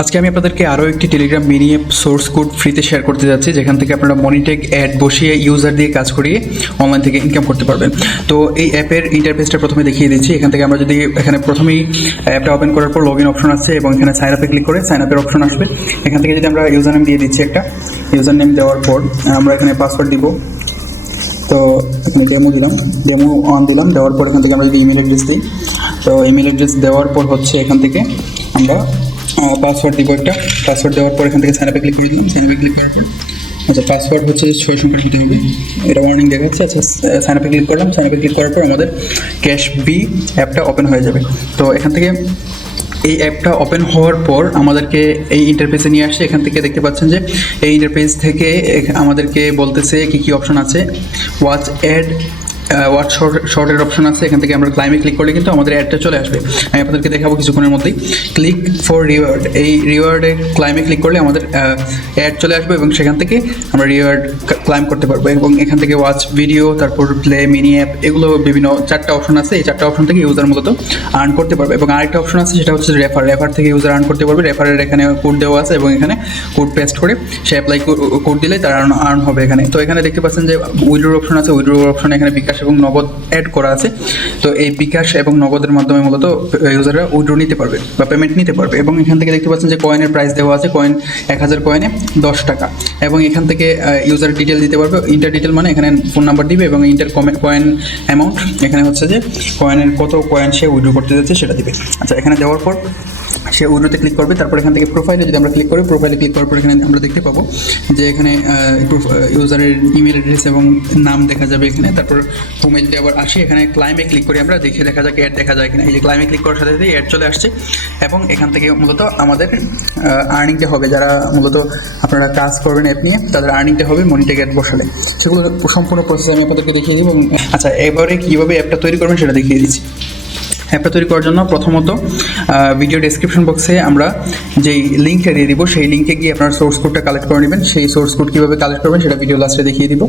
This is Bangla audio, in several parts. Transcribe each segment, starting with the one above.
আজকে আমি আপনাদেরকে আরও একটি Telegram mini app source code ফ্রিতে শেয়ার করতে যাচ্ছি, যেখান থেকে আপনারা মনিটেক অ্যাড বসিয়ে ইউজার দিয়ে কাজ করিয়ে অনলাইন থেকে ইনকাম করতে পারবেন। তো এই অ্যাপের ইন্টারফেসটা প্রথমে দেখিয়ে দিচ্ছি। এখান থেকে আমরা যদি এখানে প্রথমেই অ্যাপটা ওপেন করার পর লগ ইন অপশন আছে এবং এখানে সাইন আপে ক্লিক করে সাইন আপের অপশন আসবে। এখান থেকে যদি আমরা ইউজার নেম দিয়ে দিচ্ছি, একটা ইউজার নেম দেওয়ার পর আমরা এখানে পাসওয়ার্ড দিব। তো এখানে ডেমো দিলাম, ডেমো অন দিলাম, দেওয়ার পর এখান থেকে আমরা যদি ইমেল অ্যাড্রেস দিই, তো ইমেল অ্যাড্রেস দেওয়ার পর হচ্ছে এখান থেকে আমরা পাসওয়ার্ড দিব একটা। পাসওয়ার্ড দেওয়ার পর এখান থেকে সাইন আপে ক্লিক করে দিলাম। সাইন আপে ক্লিক করার পর আচ্ছা পাসওয়ার্ড হচ্ছে 6 সংখ্যার হতে হবে, এটা ওয়ার্নিং দেখাচ্ছে। আচ্ছা সাইন আপে ক্লিক করলাম। সাইন আপে ক্লিক করার পর আমাদের ক্যাশ বি অ্যাপটা ওপেন হয়ে যাবে। তো এখান থেকে এই অ্যাপটা ওপেন হওয়ার পর আমাদেরকে এই ইন্টারফেসে নিয়ে আসছে। এখান থেকে দেখতে পাচ্ছেন যে এই ইন্টারফেস থেকে আমাদেরকে বলতেছে কী কী অপশন আছে। ওয়াচ অ্যাড, ওয়াচ শর্টের অপশন আছে। এখান থেকে আমরা ক্লাইমে ক্লিক করলে কিন্তু আমাদের অ্যাডটা চলে আসবে। আমি আপনাদেরকে দেখাবো কিছুক্ষণের মধ্যেই। ক্লিক ফর রিওয়ার্ড, এই রিওয়ার্ডে ক্লাইমে ক্লিক করলে আমাদের অ্যাড চলে আসবে এবং সেখান থেকে আমরা রিওয়ার্ড ক্লাইম করতে পারবো। এবং এখান থেকে ওয়াচ ভিডিও, তারপর প্লে, মিনি অ্যাপ, এগুলো বিভিন্ন 4টা অপশন আছে। এই 4টা অপশন থেকে ইউজার মূলত আর্ন করতে পারবে। এবং আরেকটা অপশন আছে, সেটা হচ্ছে রেফার। রেফার থেকে ইউজার আর্ন করতে পারবে। রেফারের এখানে কোড দেওয়া আছে এবং এখানে কোড পেস্ট করে সে অ্যাপ্লাই কোড দিলে তার আর্ন হবে এখানে। তো এখানে দেখতে পাচ্ছেন যে উইথড্রোর অপশন আছে। উইথড্রোর অপশনে এখানে বিকাশ এবং নগদ অ্যাড করা আছে। তো এই বিকাশ এবং নগদের মাধ্যমে মূলত ইউজাররা উইথড্র নিতে পারবে বা পেমেন্ট নিতে পারবে। এবং এখান থেকে দেখতে পাচ্ছেন যে কয়েনের প্রাইস দেওয়া আছে। কয়েন 1000 কয়েনে 10 টাকা। এবং এখান থেকে ইউজার ডিটেল দিতে পারবে। ইন্টার ডিটেল মানে এখানে ফোন নাম্বার দিবে এবং ইন্টার কয়েন অ্যামাউন্ট এখানে হচ্ছে যে কয়েনের কত কয়েন সে উইথড্র করতে যাচ্ছে সেটা দিবে। আচ্ছা এখানে দেওয়ার পর সে উইথড্রোতে ক্লিক করবে। তারপর এখান থেকে প্রোফাইলে যদি আমরা ক্লিক করি, প্রোফাইলে ক্লিক করার পর এখানে আমরা দেখতে পাবো যে এখানে ইউজারের ইমেল অ্যাড্রেস এবং নাম দেখা যাবে এখানে। তারপর হোমে যদি আবার আসি, এখানে ক্লাইমে ক্লিক করি আমরা, দেখে দেখা যাক অ্যাড দেখা যায় কিনা। এই যে ক্লাইমে ক্লিক করার সাথে সাথে অ্যাড চলে আসছে এবং এখান থেকে মূলত আমাদের আর্নিংটা হবে। যারা মূলত আপনারা কাজ করবেন অ্যাপ নিয়ে, তাদের আর্নিংটা হবে মনিটেক অ্যাড বসালে। সেগুলো সম্পূর্ণ প্রসেস আমি আপনাদেরকে দেখিয়ে দিব। আচ্ছা এবারে কীভাবে অ্যাপটা তৈরি করবেন সেটা দেখিয়ে দিচ্ছি। অ্যাপটা তৈরি করার জন্য প্রথমত ভিডিও ডেসক্রিপশন বক্সে আমরা যেই লিঙ্কটা দিয়ে দিব, সেই লিঙ্কে গিয়ে আপনার সোর্স কোডটা কালেক্ট করে নেবেন। সেই সোর্স কোড কীভাবে কালেক্ট করবেন সেটা ভিডিও লাস্টে দেখিয়ে দিব।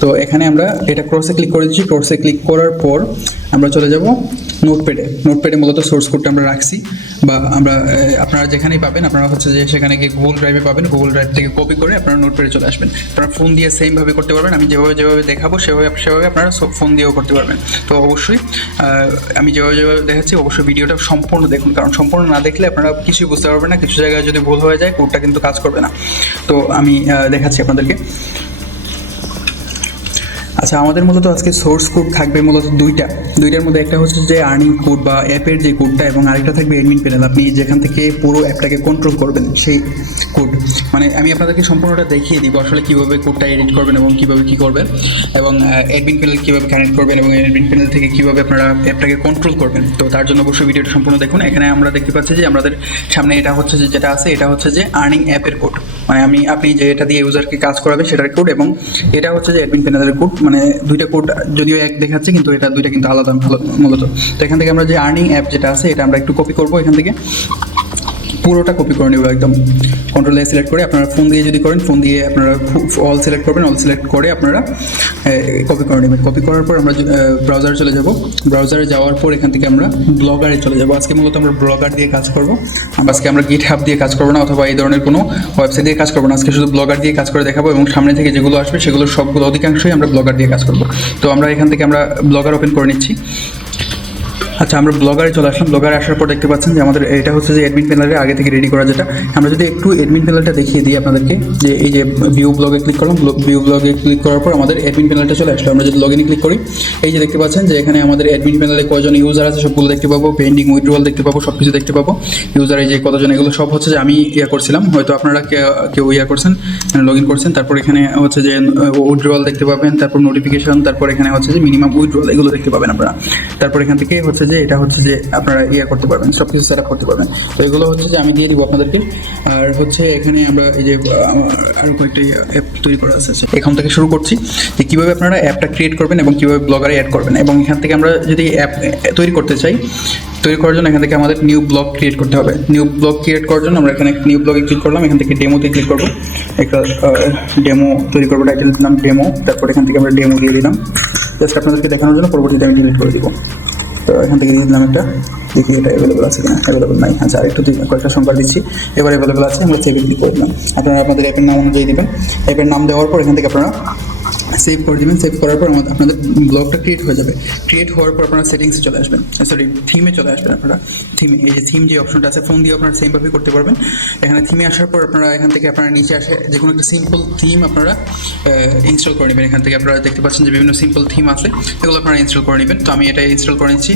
তো এখানে আমরা এটা ক্রসে ক্লিক করে দিচ্ছি। ক্রসে ক্লিক করার পর আমরা চলে যাব নোটপ্যাডে। নোটপ্যাডে মূলত সোর্স কোডটা আমরা রাখছি, বা আমরা আপনারা যেখানেই পাবেন, আপনারা হচ্ছে যে সেখানে গিয়ে গুগল ড্রাইভে পাবেন। গুগল ড্রাইভ থেকে কপি করে আপনারা নোটপ্যাডে চলে আসবেন। আপনারা ফোন দিয়ে সেমভাবে করতে পারবেন। আমি যেভাবে দেখাবো সেভাবে আপনারা ফোন দিয়েও করতে পারবেন। তো অবশ্যই আমি যেভাবে দেখাচ্ছি অবশ্যই ভিডিওটা সম্পূর্ণ দেখুন, কারণ সম্পূর্ণ না দেখলে আপনারা কিছুই বুঝতে পারবেন না। কিছু জায়গায় যদি ভুল হয়ে যায় কোডটা কিন্তু কাজ করবে না। তো আমি দেখাচ্ছি আপনাদেরকে। আচ্ছা আমাদের মূলত আজকে সোর্স কোড থাকবে মূলত দুইটার মধ্যে একটা হচ্ছে যে আর্নিং কোড বা অ্যাপের যে কোডটা, এবং আরেকটা থাকবে অ্যাডমিন প্যানেল। আপনি যেখান থেকে পুরো অ্যাপটাকে কন্ট্রোল করবেন সেই কোড। মানে আমি আপনাদেরকে সম্পূর্ণটা দেখিয়ে দিব আসলে কীভাবে কোডটা এডিট করবেন এবং কীভাবে কী করবেন, এবং অ্যাডমিন প্যানেল কীভাবে কানেক্ট করবেন এবং অ্যাডমিন প্যানেল থেকে কীভাবে আপনারা অ্যাপটাকে কন্ট্রোল করবেন। তো তার জন্য অবশ্যই ভিডিওটা সম্পূর্ণ দেখুন। এখানে আমরা দেখতে পাচ্ছি যে আমাদের সামনে এটা হচ্ছে যে যেটা আছে, এটা হচ্ছে যে আর্নিং অ্যাপের কোড। মানে আপনি যে এটা দিয়ে ইউজারকে কাজ করাবে সেটার কোড, এবং এটা হচ্ছে যে অ্যাডমিন প্যানেলের কোড। মানে দুইটা কোড যদিও এক দেখাচ্ছে, কিন্তু এটা দুইটা কিন্তু আলাদা মূলত। তো এখান থেকে আমরা যে আর্নিং অ্যাপ যেটা আছে এটা আমরা একটু কপি করবো। এখান থেকে পুরোটা কপি করে নেব একদম। কন্ট্রোল এ সিলেক্ট করে আপনারা ফোন দিয়ে যদি করেন, ফোন দিয়ে আপনারা অল সিলেক্ট করবেন। অল সিলেক্ট করে আপনারা কপি করে নেবেন। কপি করার পর আমরা ব্রাউজারে চলে যাব। ব্রাউজারে যাওয়ার পর এখান থেকে আমরা ব্লগারে চলে যাব। আজকে মূলত আমরা ব্লগার দিয়ে কাজ করব। আজকে আমরা GitHub দিয়ে কাজ করবো না, অথবা এই ধরনের কোনো ওয়েবসাইট দিয়ে কাজ করবো না। আজকে শুধু ব্লগার দিয়ে কাজ করে দেখাবো, এবং সামনে থেকে যেগুলো আসবে সেগুলো সবগুলো অধিকাংশই আমরা ব্লগার দিয়ে কাজ করব। তো আমরা এখান থেকে আমরা ব্লগার ওপেন করে নিচ্ছি। আচ্ছা আমরা ব্লগারে চলে আসলাম। ব্লগারে আসার পর দেখতে পাচ্ছেন যে আমাদের এটা হচ্ছে যে অ্যাডমিন প্যানেলের আগে থেকে রেডি করা যেটা। আমরা যদি একটু অ্যাডমিন প্যানেলটা দেখিয়ে দিই আপনাদেরকে, যে এই যে ভিউ ব্লগে ক্লিক করলাম। ভিউ ব্লগে ক্লিক করার পর আমাদের অ্যাডমিন প্যানেলটা চলে আসলো। আমরা যদি লগইনে ক্লিক করি, এই যে দেখতে পাচ্ছেন যে এখানে আমাদের অ্যাডমিন প্যানেলে কয়জন ইউজার আছে সবগুলো দেখতে পাবো। পেন্ডিং উইথড্রয়াল দেখতে পাবো, সব কিছু দেখতে পাবো। ইউজারে যে কতজন, এগুলো সব হচ্ছে যে আমি করছিলাম, হয়তো আপনারা কেউ করছেন, লগ ইন করছেন। তারপর এখানে হচ্ছে যে উইথড্রয়াল দেখতে পাবেন, তারপর নোটিফিকেশন, তারপর এখানে হচ্ছে যে মিনিমাম উইথড্রয়াল, এগুলো দেখতে পাবেন আপনারা। তারপর এখান থেকে হচ্ছে যে এটা হচ্ছে যে আপনারা করতে পারবেন, সব কিছু সেট আপ করতে পারবেন। তো এগুলো হচ্ছে যে আমি দিয়ে দিব আপনাদেরকে। আর হচ্ছে এখানে আমরা এই যে আরও কয়েকটা অ্যাপ তৈরি করা আছে। এখান থেকে শুরু করছি যে কীভাবে আপনারা অ্যাপটা ক্রিয়েট করবেন এবং কীভাবে ব্লগারে অ্যাড করবেন। এবং এখান থেকে আমরা যদি অ্যাপ তৈরি করতে চাই, তৈরি করার জন্য এখান থেকে আমাদের নিউ ব্লগ ক্রিয়েট করতে হবে। নিউ ব্লগ ক্রিয়েট করার জন্য আমরা এখানে নিউ ব্লগে ক্লিক করলাম। এখান থেকে ডেমোতে ক্লিক করবো। একটা ডেমো তৈরি করবো, টাইটেল দিলাম ডেমো। তারপর এখান থেকে আমরা ডেমো দিয়ে দিলাম, জাস্ট আপনাদেরকে দেখানোর জন্য। পরবর্তীতে আমি ডিলিট করে দিব। তো এখান থেকে দিয়ে দিলাম একটা, দেখি এটা অ্যাভেলেবল আছে কিনা, অ্যাভেলেবল নাই। আচ্ছা আরেকটু কয়েকটা সংখ্যা দিচ্ছি, এবার অ্যাভেলেবল আছে, আমরা সেভে ক্লিক করে দিলাম। আপনারা আপনাদের অ্যাপের নাম অনুযায়ী দেবেন। অ্যাপের নাম দেওয়ার পর এখান থেকে আপনারা সেভ করে দেবেন। সেভ করার পর আপনাদের ব্লগটা ক্রিয়েট হয়ে যাবে। ক্রিয়েট হওয়ার পর আপনারা সেটিংসে চলে আসবেন, সরি থিমে চলে আসবেন। আপনারা থিমে, এই যে থিম যে অপশনটা আছে ফোন দিয়ে আপনারা সেমভাবে করতে পারবেন। এখানে থিমে আসার পর আপনারা এখান থেকে আপনারা নিচে আসে যে কোনো একটা সিম্পল থিম আপনারা ইনস্টল করে নেবেন। এখান থেকে আপনারা দেখতে পাচ্ছেন যে বিভিন্ন সিম্পল থিম আছে, এগুলো আপনারা ইনস্টল করে নেবেন। তো আমি এটা ইনস্টল করে নিচ্ছি।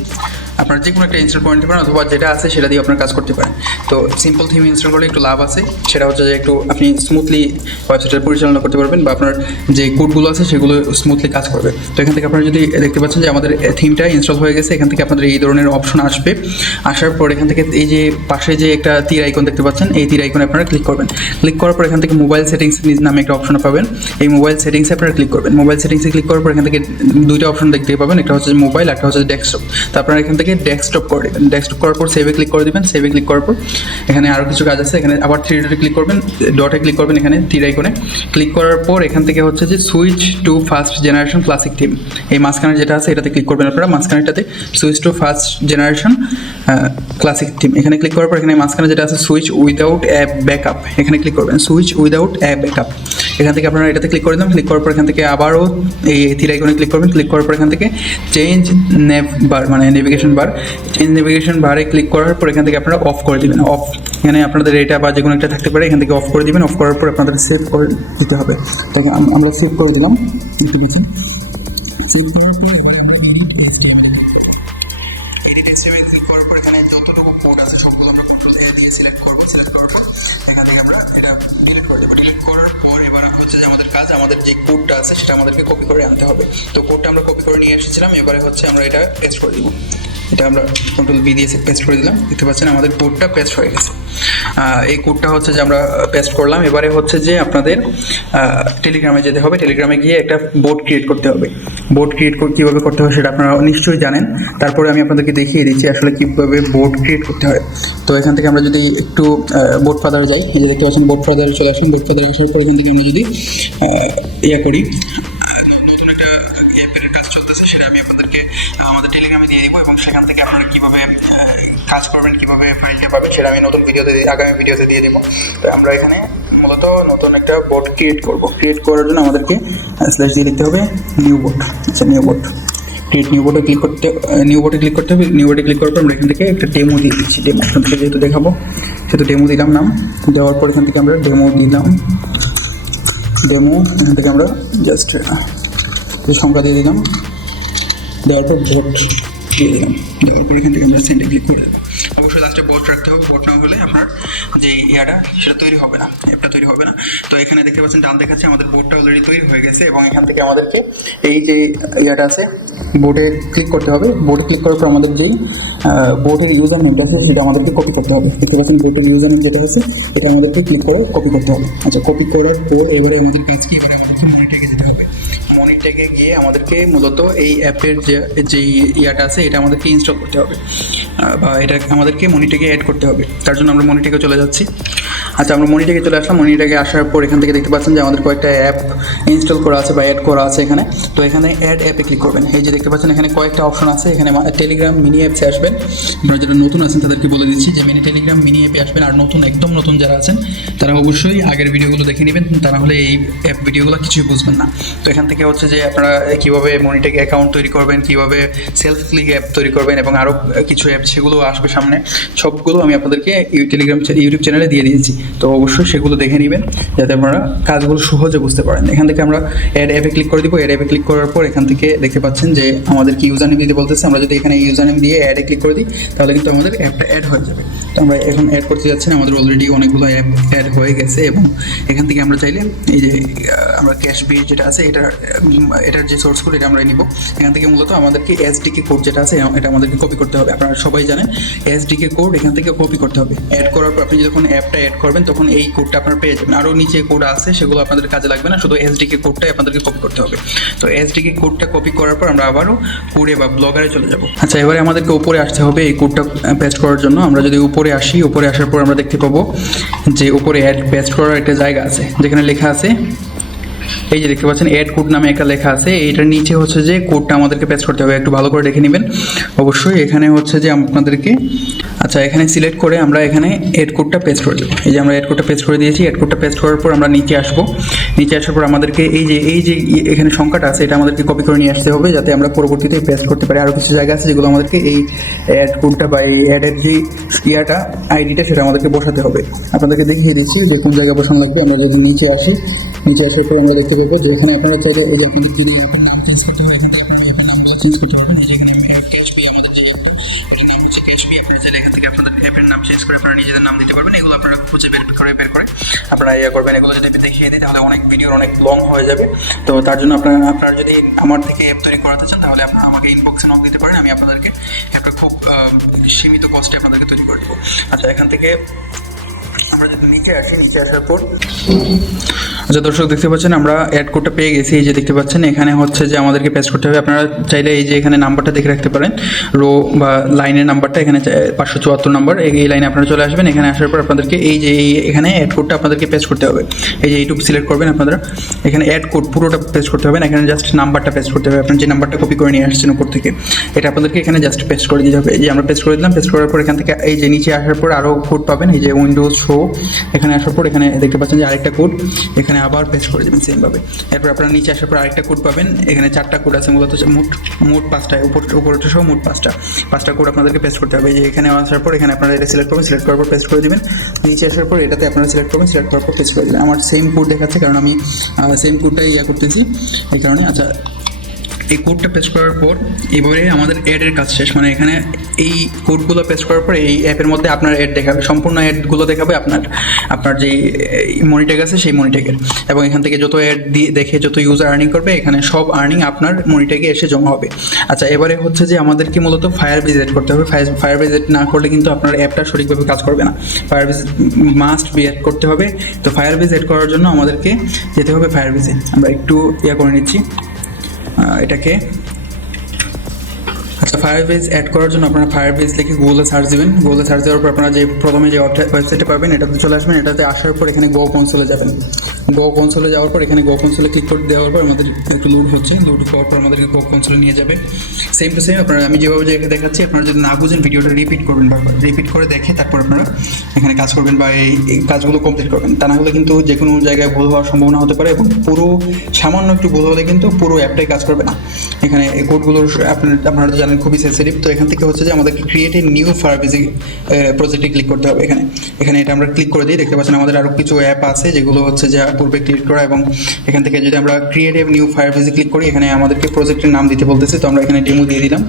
আপনারা যে কোনো একটা ইনস্টল করে নিতে পারেন, অথবা যেটা আছে সেটা দিয়ে আপনার কাজ করতে পারেন। তো সিম্পল থিম ইনস্টল করলে একটু লাভ আছে, সেটা হচ্ছে যে একটু আপনি স্মুথলি ওয়েবসাইটটা পরিচালনা করতে পারবেন, বা আপনার যে কোডগুলো আছে সেগুলো স্মুথলি কাজ করবে। তো এখান থেকে আপনারা যদি দেখতে পাচ্ছেন যে আমাদের থিমটা ইনস্টল হয়ে গেছে, এখান থেকে আপনাদের এই ধরনের অপশন আসবে। আসার পর এখান থেকে এই যে পাশে যে একটা তীর আইকন দেখতে পাচ্ছেন, এই তীর আইকনে আপনারা ক্লিক করবেন। ক্লিক করার পর এখান থেকে মোবাইল সেটিংস নামে একটা অপশন পাবেন। এই মোবাইল সেটিংসে আপনারা ক্লিক করবেন। মোবাইল সেটিংসে ক্লিক করার পর এখান থেকে দুইটা অপশন দেখতে পাবেন, একটা হচ্ছে মোবাইল, একটা হচ্ছে ডেস্কটপ। তো আপনারা এখান থেকে ডেস্কটপ করে দেবেন। ডেস্কটপ করার পর সেভে ক্লিক করে দেবেন। সেভে ক্লিক করার পর এখানে আরও কিছু কাজ আছে, এখানে আবার থ্রি ডটে ক্লিক করবেন, ডটে ক্লিক করবেন, এখানে তীর আইকনে ক্লিক করার পর এখান থেকে হচ্ছে যে switch to first generation classic theme, এই মাঝখানে যেটা আছে এটাতে ক্লিক করবেন আপনারা। মাঝখানেটাতে switch to first generation classic theme, এখানে ক্লিক করার পর এখানে মাঝখানে যেটা আছে সুইচ উইদাউট অ্যাপ ব্যাকআপ, এখানে ক্লিক করবেন সুইচ উইদাউট অ্যাপ ব্যাকআপ। এখান থেকে আপনারা এটাতে ক্লিক করে দেবেন। ক্লিক করার পর এখান থেকে আবারও এই তীর আইকনে ক্লিক করবেন। ক্লিক করার পর এখান থেকে চেঞ্জ নেভ বার, মানে নেভিগেশন বার, চেঞ্জ নেভিগেশন বারে ক্লিক করার পর এখান থেকে আপনারা অফ করে দেবেন। অফ, এখানে আপনাদের এটা বা যে কোনো একটা থাকতে পারে, এখান থেকে অফ করে দিবেন। অফ করার পর আপনাদের সেভ করে দিতে হবে। তখন আমরা সেভ করে দিলাম। আমাদের যে কোডটা আছে সেটা আমাদেরকে কপি করে আনতে হবে। তো কোডটা আমরা কপি করে নিয়ে এসেছিলাম, এবারে হচ্ছে আমরা এটা পেস্ট করে দিব। এটা আমরা কন্ট্রোল বি দিয়ে পেস্ট করে দিলাম। দেখতে পাচ্ছেন আমাদের কোডটা পেস্ট হয়ে গেছে। এই কোডটা হচ্ছে যে আমরা পেস্ট করলাম। এবারে হচ্ছে যে আপনাদের টেলিগ্রামে যেতে হবে। টেলিগ্রামে গিয়ে একটা বোট ক্রিয়েট করতে হবে। বোট ক্রিয়েট কীভাবে করতে হয় সেটা আপনারা নিশ্চয়ই জানেন। তারপরে আমি আপনাদেরকে দেখিয়ে দিচ্ছি আসলে কীভাবে বোট ক্রিয়েট করতে হয়। তো এখান থেকে আমরা যদি একটু বোট ফাদারে যাই, এই যে দেখতে পাচ্ছেন বোট ফাদারে চলে আসুন। বোট ফাদারে আসার পর এখান থেকে আমরা যদি করি, নতুন একটা অ্যাপের কাজ চলতেছে, সেটা আমি আপনাদেরকে আমাদের টেলিগ্রামে দিয়ে দিব, এবং সেখান থেকে আপনারা কীভাবে কাজ করবেন, কীভাবে ফাইলটা পাবেন সেটা আমি নতুন ভিডিওতে, আগামী ভিডিওতে দিয়ে দিব। তো আমরা এখানে মূলত নতুন একটা বোট ক্রিয়েট করব। ক্রিয়েট করার জন্য আমাদেরকে স্ল্যাশ দিয়ে লিখতে হবে নিউ বোট। আচ্ছা, নিউ বোট ক্রিয়েট, নিউ বোটে ক্লিক করতে, নিউ বোটে ক্লিক করতে হবে। নিউ বোটে ক্লিক করার পর আমরা এখান থেকে একটা ডেমো দিয়ে দিচ্ছি। ডেমো আপনাদেরকে যেহেতু দেখাবো সেহেতু ডেমো দিলাম নাম। দেওয়ার পর এখান থেকে আমরা ডেমো দিলাম। ডেমো এখান থেকে আমরা জাস্ট সংখ্যা দিয়ে দিলাম। দেওয়ার পর বোট দিয়ে দিলাম। দেওয়ার পর এখান থেকে আমরা সেন্ডে ক্লিক করে দেবো। অবশ্যই লাস্টে বোট রাখতে হবে। বোট না হলে আপনার যে ইয়াটা সেটা তৈরি হবে না, অ্যাপটা তৈরি হবে না। তো এখানে দেখতে পাচ্ছেন ডান দেখাচ্ছে আমাদের বোটটা অলরেডি তৈরি হয়ে গেছে, এবং এখান থেকে আমাদেরকে এই যে ইয়াটা আছে বোটে ক্লিক করতে হবে। বোটে ক্লিক করার পর আমাদের যেই বোটের ইউজার নেমটা আছে সেটা আমাদেরকে কপি করতে হবে। দেখতে পাচ্ছেন বোটের ইউজার নেম যেটা আছে এটা আমাদেরকে ক্লিক করে কপি করতে হবে। আচ্ছা, কপি করার পর এবারে আমাদের কাজ কি, এবারে আমাদেরকে মনিটরে যেতে হবে। মনিটরে গিয়ে আমাদেরকে মূলত এই অ্যাপের যে ইয়াটা আছে এটা আমাদেরকে ইনস্টল করতে হবে, বা এটা আমাদেরকে মনিটরে অ্যাড করতে হবে। তার জন্য আমরা মনিটরে চলে যাচ্ছি। আচ্ছা, আমরা মনিটরে চলে আসলাম। মনিটরে আসার পর এখান থেকে দেখতে পাচ্ছেন যে আমাদের কয়েকটা অ্যাপ ইনস্টল করা আছে বা অ্যাড করা আছে এখানে। তো এখানে অ্যাড অ্যাপে ক্লিক করবেন। এই যে দেখতে পাচ্ছেন এখানে কয়েকটা অপশন আছে। এখানে টেলিগ্রাম মিনি অ্যাপসে আসবেন। আপনারা যারা নতুন আছেন তাদেরকে বলে দিচ্ছি যে টেলিগ্রাম মিনি অ্যাপে আসবেন। আর নতুন, একদম নতুন যারা আছেন তারা অবশ্যই আগের ভিডিওগুলো দেখে নেবেন, তা নাহলে এই অ্যাপ ভিডিওগুলো কিছুই বুঝবেন না। তো এখান থেকে হচ্ছে যে আপনারা কীভাবে মনিটরে অ্যাকাউন্ট তৈরি করবেন, কীভাবে সেলফ ক্লিক অ্যাপ তৈরি করবেন, এবং আরও কিছু অ্যাপ সেগুলো আসবে সামনে, সবগুলো আমি আপনাদেরকে টেলিগ্রাম ইউটিউব চ্যানেলে দিয়ে দিয়েছি। তো অবশ্যই সেগুলো দেখে নেবেন যাতে আপনারা কাজগুলো সহজে বুঝতে পারেন। এখান থেকে আমরা অ্যাড অ্যাপে ক্লিক করে দিব। অ্যাড অ্যাপে ক্লিক করার পর এখান থেকে দেখতে পাচ্ছেন যে আমাদের কি ইউজার নেম দিতে বলতেছে। আমরা যদি এখানে ইউজার নেম দিয়ে অ্যাডে ক্লিক করে দিই তাহলে কিন্তু আমাদের অ্যাপটা অ্যাড হয়ে যাবে। তো আমরা এখন অ্যাড করতে যাচ্ছি না, আমাদের অলরেডি অনেকগুলো অ্যাপ অ্যাড হয়ে গেছে। এবং এখান থেকে আমরা চাইলে এই যে আমরা ক্যাশ বি যেটা আছে এটার যে সোর্স কোড এটা আমরা নিব। এখান থেকে মূলত আমাদেরকে এসডিকে কোড যেটা আছে এটা আমাদেরকে কপি করতে হবে। আপনারা সবাই জানেন এসডিকে কোড এখান থেকে কপি করতে হবে। অ্যাড করার পর আপনি যখন অ্যাপটা অ্যাড করবেন তখন এই কোডটা আপনারা পেয়ে যাবেন। আরও নিচে কোড আছে সেগুলো আপনাদের কাজে লাগবে না, শুধু এসডিকে কোডটাই আপনাদেরকে কপি করতে হবে। তো এসডিকে কোডটা কপি করার পর আমরা আবারও কোডে বা ব্লগারে চলে যাব। আচ্ছা, এবারে আমাদেরকে উপরে আসতে হবে এই কোডটা পেস্ট করার জন্য। আমরা যদি উপরে আসি, উপরে আসার পর আমরা দেখতে পাবো যে উপরে অ্যাড পেস্ট করার একটা জায়গা আছে যেখানে লেখা আছে এই যে দেখতে পাচ্ছেন অ্যাড কোড নামে একটা লেখা আছে, এইটার নিচে হচ্ছে যে কোডটা আমাদেরকে পেস্ট করতে হবে, একটু ভালো করে দেখে নেবেন অবশ্যই। এখানে হচ্ছে যে আপনাদেরকে আচ্ছা এখানে সিলেক্ট করে আমরা এখানে অ্যাড কোডটা পেস্ট করে দেবো। এই যে আমরা অ্যাড কোডটা পেস্ট করে দিয়েছি। অ্যাড কোডটা পেস্ট করার পর আমরা নিচে আসবো, নিচে আসার পর আমাদেরকে এই যে এখানে সংখ্যাটা আছে এটা আমাদেরকে কপি করে নিয়ে আসতে হবে, যাতে আমরা পরবর্তীতে পেস্ট করতে পারি। আরও কিছু জায়গা আছে যেগুলো আমাদেরকে এই অ্যাড কোডটা বা এই অ্যাডের যে আইডিটা সেটা আমাদেরকে বসাতে হবে। আপনাদেরকে দেখিয়ে দিচ্ছি যে কোন জায়গায় বসানো লাগবে। আমরা যদি নিচে আসি, নিচে আসার পর আমরা দেখতে পাবো যে এখানে আপনারা চাইলে এই যে আপনাদের যদি অ্যাপের নাম চেঞ্জ করতে হয়, এখান থেকে আপনারা অ্যাপের নামটা চেঞ্জ করতে পারবেন। এই যে এখানে ক্যাশপি আমাদের যে অ্যাপটা, ওটার নাম হচ্ছে ক্যাশপি। আপনারা চাইলে এখান থেকে আপনাদের অ্যাপের নাম চেঞ্জ করে আপনারা নিজেদের নাম দিতে পারবেন। এগুলো আপনারা খুঁজে বের করে আপনারা করবেন। এগুলো যদি আমি দেখিয়ে দিই তাহলে অনেক ভিডিও অনেক লং হয়ে যাবে। তো তার জন্য আপনারা যদি আমার থেকে অ্যাপ তৈরি করাতে চান তাহলে আপনারা আমাকে ইনবক্সে নক দিতে পারেন, আমি আপনাদেরকে অ্যাপটা খুব সীমিত কস্টে আপনাদেরকে তৈরি করে দেবো। আচ্ছা এখান থেকে আমরা যদি নিচে আসি, নিচে আসার পর আচ্ছা দর্শক দেখতে পাচ্ছেন আমরা অ্যাড কোডটা পেয়ে গেছি। এই যে দেখতে পাচ্ছেন এখানে হচ্ছে যে আমাদেরকে পেস্ট করতে হবে। আপনারা চাইলে এই যে এখানে নাম্বারটা দেখে রাখতে পারেন, রো বা লাইনের নাম্বারটা এখানে 574 নাম্বার, এই লাইনে আপনারা চলে আসবেন। এখানে আসার পর আপনাদেরকে এই যে এখানে অ্যাড কোডটা আপনাদেরকে পেস্ট করতে হবে। এই যে এইটুকু সিলেক্ট করবেন আপনারা, এখানে অ্যাড কোড পুরোটা পেস্ট করতে হবে না, এখানে জাস্ট নাম্বারটা পেস্ট করতে হবে। আপনার যে নাম্বারটা কপি করে নিয়ে আসছেন উপর থেকে এটা আপনাদেরকে এখানে জাস্ট পেস্ট করে দিতে হবে। এই যে আমরা পেস্ট করে দিলাম। পেস্ট করার পর এখান থেকে এই যে নিচে আসার পর আরও কোড পাবেন, এই যে উইন্ডোজ শো, এখানে আসার পর এখানে দেখতে পাচ্ছেন যে আরেকটা কোড এখানে আবার পেস্ট করে দেবেন সেমভাবে। এরপর আপনারা নিচে আসার পর আরেকটা কোড পাবেন, এখানে 4টা কোড আছে, মূলত মোট 5টা, উপরটা সহ মোট 5টা কোড আপনাদেরকে পেস্ট করতে হবে। এই যে এখানে আসার পর এখানে আপনারা এটা সিলেক্ট করবেন, সিলেক্ট করার পর পেস্ট করে দেবেন। নিচে আসার পর এটাতে আপনারা সিলেক্ট করবেন, সিলেক্ট করার পর পেস্ট করে দেবেন। আমার সেম কোড দেখাচ্ছে কারণ আমি সেম কোডটাই করতেছি এই কারণে। আচ্ছা এই কোডটা পেস্ট করার পর এবারে আমাদের অ্যাডের কাজ শেষ। মানে এখানে এই কোডগুলো পেস্ট করার পর এই অ্যাপের মধ্যে আপনার অ্যাড দেখাবে, সম্পূর্ণ অ্যাডগুলো দেখাবে আপনার যে মনিট্যাগ আছে সেই মনিট্যাগের, এবং এখান থেকে যত অ্যাড দিয়ে দেখে যত ইউজার আর্নিং করবে এখানে সব আর্নিং আপনার মনিট্যাগে এসে জমা হবে। আচ্ছা এবারে হচ্ছে যে আমাদেরকে মূলত ফায়ারবেজ এড করতে হবে। ফায়ারবেজ এড না করলে কিন্তু আপনার অ্যাপটা সঠিকভাবে কাজ করবে না। ফায়ারবেজ মাস্ট বি অ্যাড করতে হবে। তো ফায়ারবেজ এড করার জন্য আমাদেরকে যেতে হবে ফায়ারবেজে। আমরা একটু করে নিচ্ছি এটাকে। আচ্ছা ফায়ারবেজ অ্যাড করার জন্য আপনারা ফায়ারবেজ লিখে গুগলে সার্চ দেবেন। গুগলে সার্চ দেওয়ার পর আপনারা যে প্রথমে যে ওয়েবসাইটে পাবেন এটাতে চলে আসবেন। এটাতে আসার পর এখানে গো কনসোলে যাবেন। গো কনসোলে যাওয়ার পর এখানে গো কনসোলে ক্লিক করে দেওয়ার পর আমাদের একটু লোড হচ্ছে, লোড হওয়ার পর আমাদেরকে গো কনসোলে নিয়ে যাবে। সেম টু সেম আপনারা আমি যেভাবে দেখাচ্ছি আপনারা যদি না বুঝেন ভিডিওটা রিপিট করবেন, বারবার রিপিট করে দেখে তারপর আপনারা এখানে কাজ করবেন বা এই কাজগুলো কমপ্লিট করবেন। তা না হলে কিন্তু যে কোনো জায়গায় ভুল হওয়ার সম্ভাবনা হতে পারে, এবং পুরো সামান্য একটু ভুল হলে কিন্তু পুরো অ্যাপটাই কাজ করবে না। এখানে এই কোডগুলোর আপনারা তো জানেন খুবই সেন্সিটিভ। তো এখান থেকে হচ্ছে যে আমাদেরকে ক্রিয়েট এ নিউ ফায়ারবেজ প্রজেক্টে ক্লিক করতে হবে। এখানে এটা আমরা ক্লিক করে দিই। দেখতে পাচ্ছেন আমাদের আরও কিছু অ্যাপ আছে যেগুলো হচ্ছে যে পূর্বে ক্রিয়েট করা, এবং এখান থেকে যদি আমরা ক্রিয়েট এ নিউ ফায়ারবেজে ক্লিক করি এখানে আমাদেরকে প্রজেক্টের নাম দিতে বলতেছে। তো আমরা এখানে ডেমো দিয়ে দিলাম।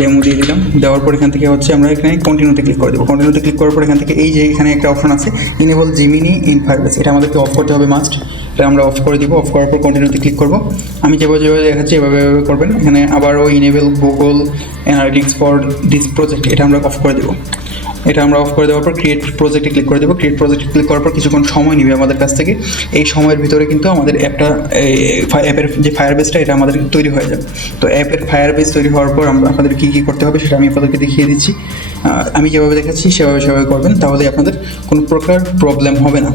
ডেমো দিয়ে দিলাম, দেওয়ার পর এখান থেকে হচ্ছে আমরা এখানে কন্টিনিউতে ক্লিক করে দেবো। কন্টিনিউতে ক্লিক করার পর এখান থেকে এই যে এখানে একটা অপশন আছে ইনেবল জিমিনি ইন ফায়ারবেজ, এটা আমাদেরকে অফ করতে হবে মাস্ট। এটা আমরা অফ করে দিব। অফ করার পর কন্টিনিউতে ক্লিক করব। আমি যেভাবে দেখাচ্ছি এভাবে করবেন। এখানে আবারও enable Google analytics for this project, এটা আমরা অফ করে দেবো। এটা আমরা অফ করে দেওয়ার পর ক্রিয়েট প্রজেক্টে ক্লিক করে দেবো। ক্রিয়েট প্রজেক্টে ক্লিক করার পর কিছুক্ষণ সময় নেবে আমাদের কাছ থেকে। এই সময়ের ভিতরে কিন্তু আমাদের অ্যাপের যে ফায়ারবেজটা এটা আমাদের তৈরি হয়ে যাবে। তো অ্যাপের ফায়ারবেজ তৈরি হওয়ার পর আপনাদের কী করতে হবে সেটা আমি আপনাদেরকে দেখিয়ে দিচ্ছি। আমি যেভাবে দেখাচ্ছি সেভাবে করবেন, তাহলে আপনাদের কোনো প্রকার প্রবলেম হবে না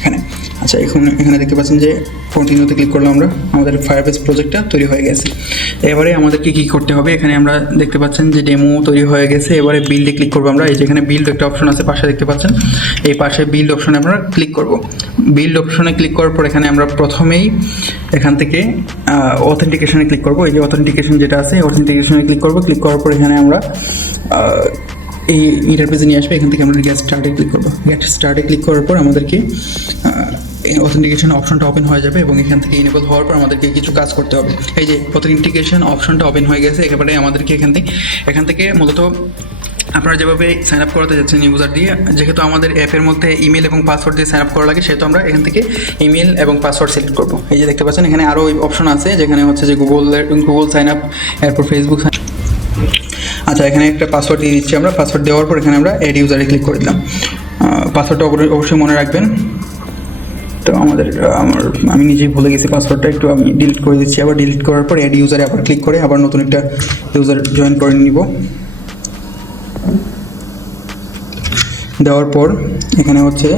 এখানে। আচ্ছা এখানে দেখতে পাচ্ছেন যে কন্টিনিউতে ক্লিক করলাম, আমরা আমাদের ফায়ারবেজ প্রজেক্টটা তৈরি হয়ে গেছে। এবারে আমাদেরকে কী করতে হবে, এখানে আমরা দেখতে পাচ্ছেন যে ডেমো তৈরি হয়ে গেছে। এবারে বিল্ডে ক্লিক করবো আমরা। এই যে এখানে বিল্ড একটা অপশন আছে পাশে দেখতে পাচ্ছেন, এই পাশে বিল্ড অপশনে আমরা ক্লিক করব। বিল্ড অপশনে ক্লিক করার পর এখানে আমরা প্রথমেই এখান থেকে অথেন্টিকেশনে ক্লিক করব। এই যে অথেন্টিকেশন যেটা আছে অথেন্টিকেশনে ক্লিক করব। ক্লিক করার পর এখানে আমরা এই ইন্টারফেসে নিয়ে আসবে। এখান থেকে আমরা গেট স্টার্টে ক্লিক করবো। গেট স্টার্টে ক্লিক করার পর আমাদেরকে অথেন্টিকেশন অপশনটা ওপেন হয়ে যাবে, এবং এখান থেকে ইনেবল হওয়ার পর আমাদেরকে কিছু কাজ করতে হবে। এই যে অথেন্টিকেশন অপশনটা ওপেন হয়ে গেছে। একেবারে আমাদেরকে এখান থেকে মূলত আপনারা যেভাবে সাইন আপ করাতে যাচ্ছেন ইউজার দিয়ে, যেহেতু আমাদের অ্যাপের মধ্যে ইমেল এবং পাসওয়ার্ড দিয়ে সাইন আপ করা লাগে, সেহেতু আমরা এখান থেকে ইমেল এবং পাসওয়ার্ড সিলেক্ট করবো। এই যে দেখতে পাচ্ছেন এখানে আরও অপশন আছে যেখানে হচ্ছে যে গুগল সাইন আপ, এরপর ফেসবুক। আচ্ছা এখানে একটা পাসওয়ার্ড দিয়ে দিচ্ছি আমরা। পাসওয়ার্ড দেওয়ার পর এখানে আমরা অ্যাড ইউজারে ক্লিক করে দিলাম। পাসওয়ার্ডটা অবশ্যই মনে রাখবেন। তো আমি নিজেই ভুলে গেছি পাসওয়ার্ডটা, একটু আমি ডিলিট করে দিচ্ছি। আবার ডিলিট করার পর অ্যাড ইউজারে আবার ক্লিক করে আবার নতুন একটা ইউজার জয়েন করে নিব। দেওয়ার পর এখানে হচ্ছে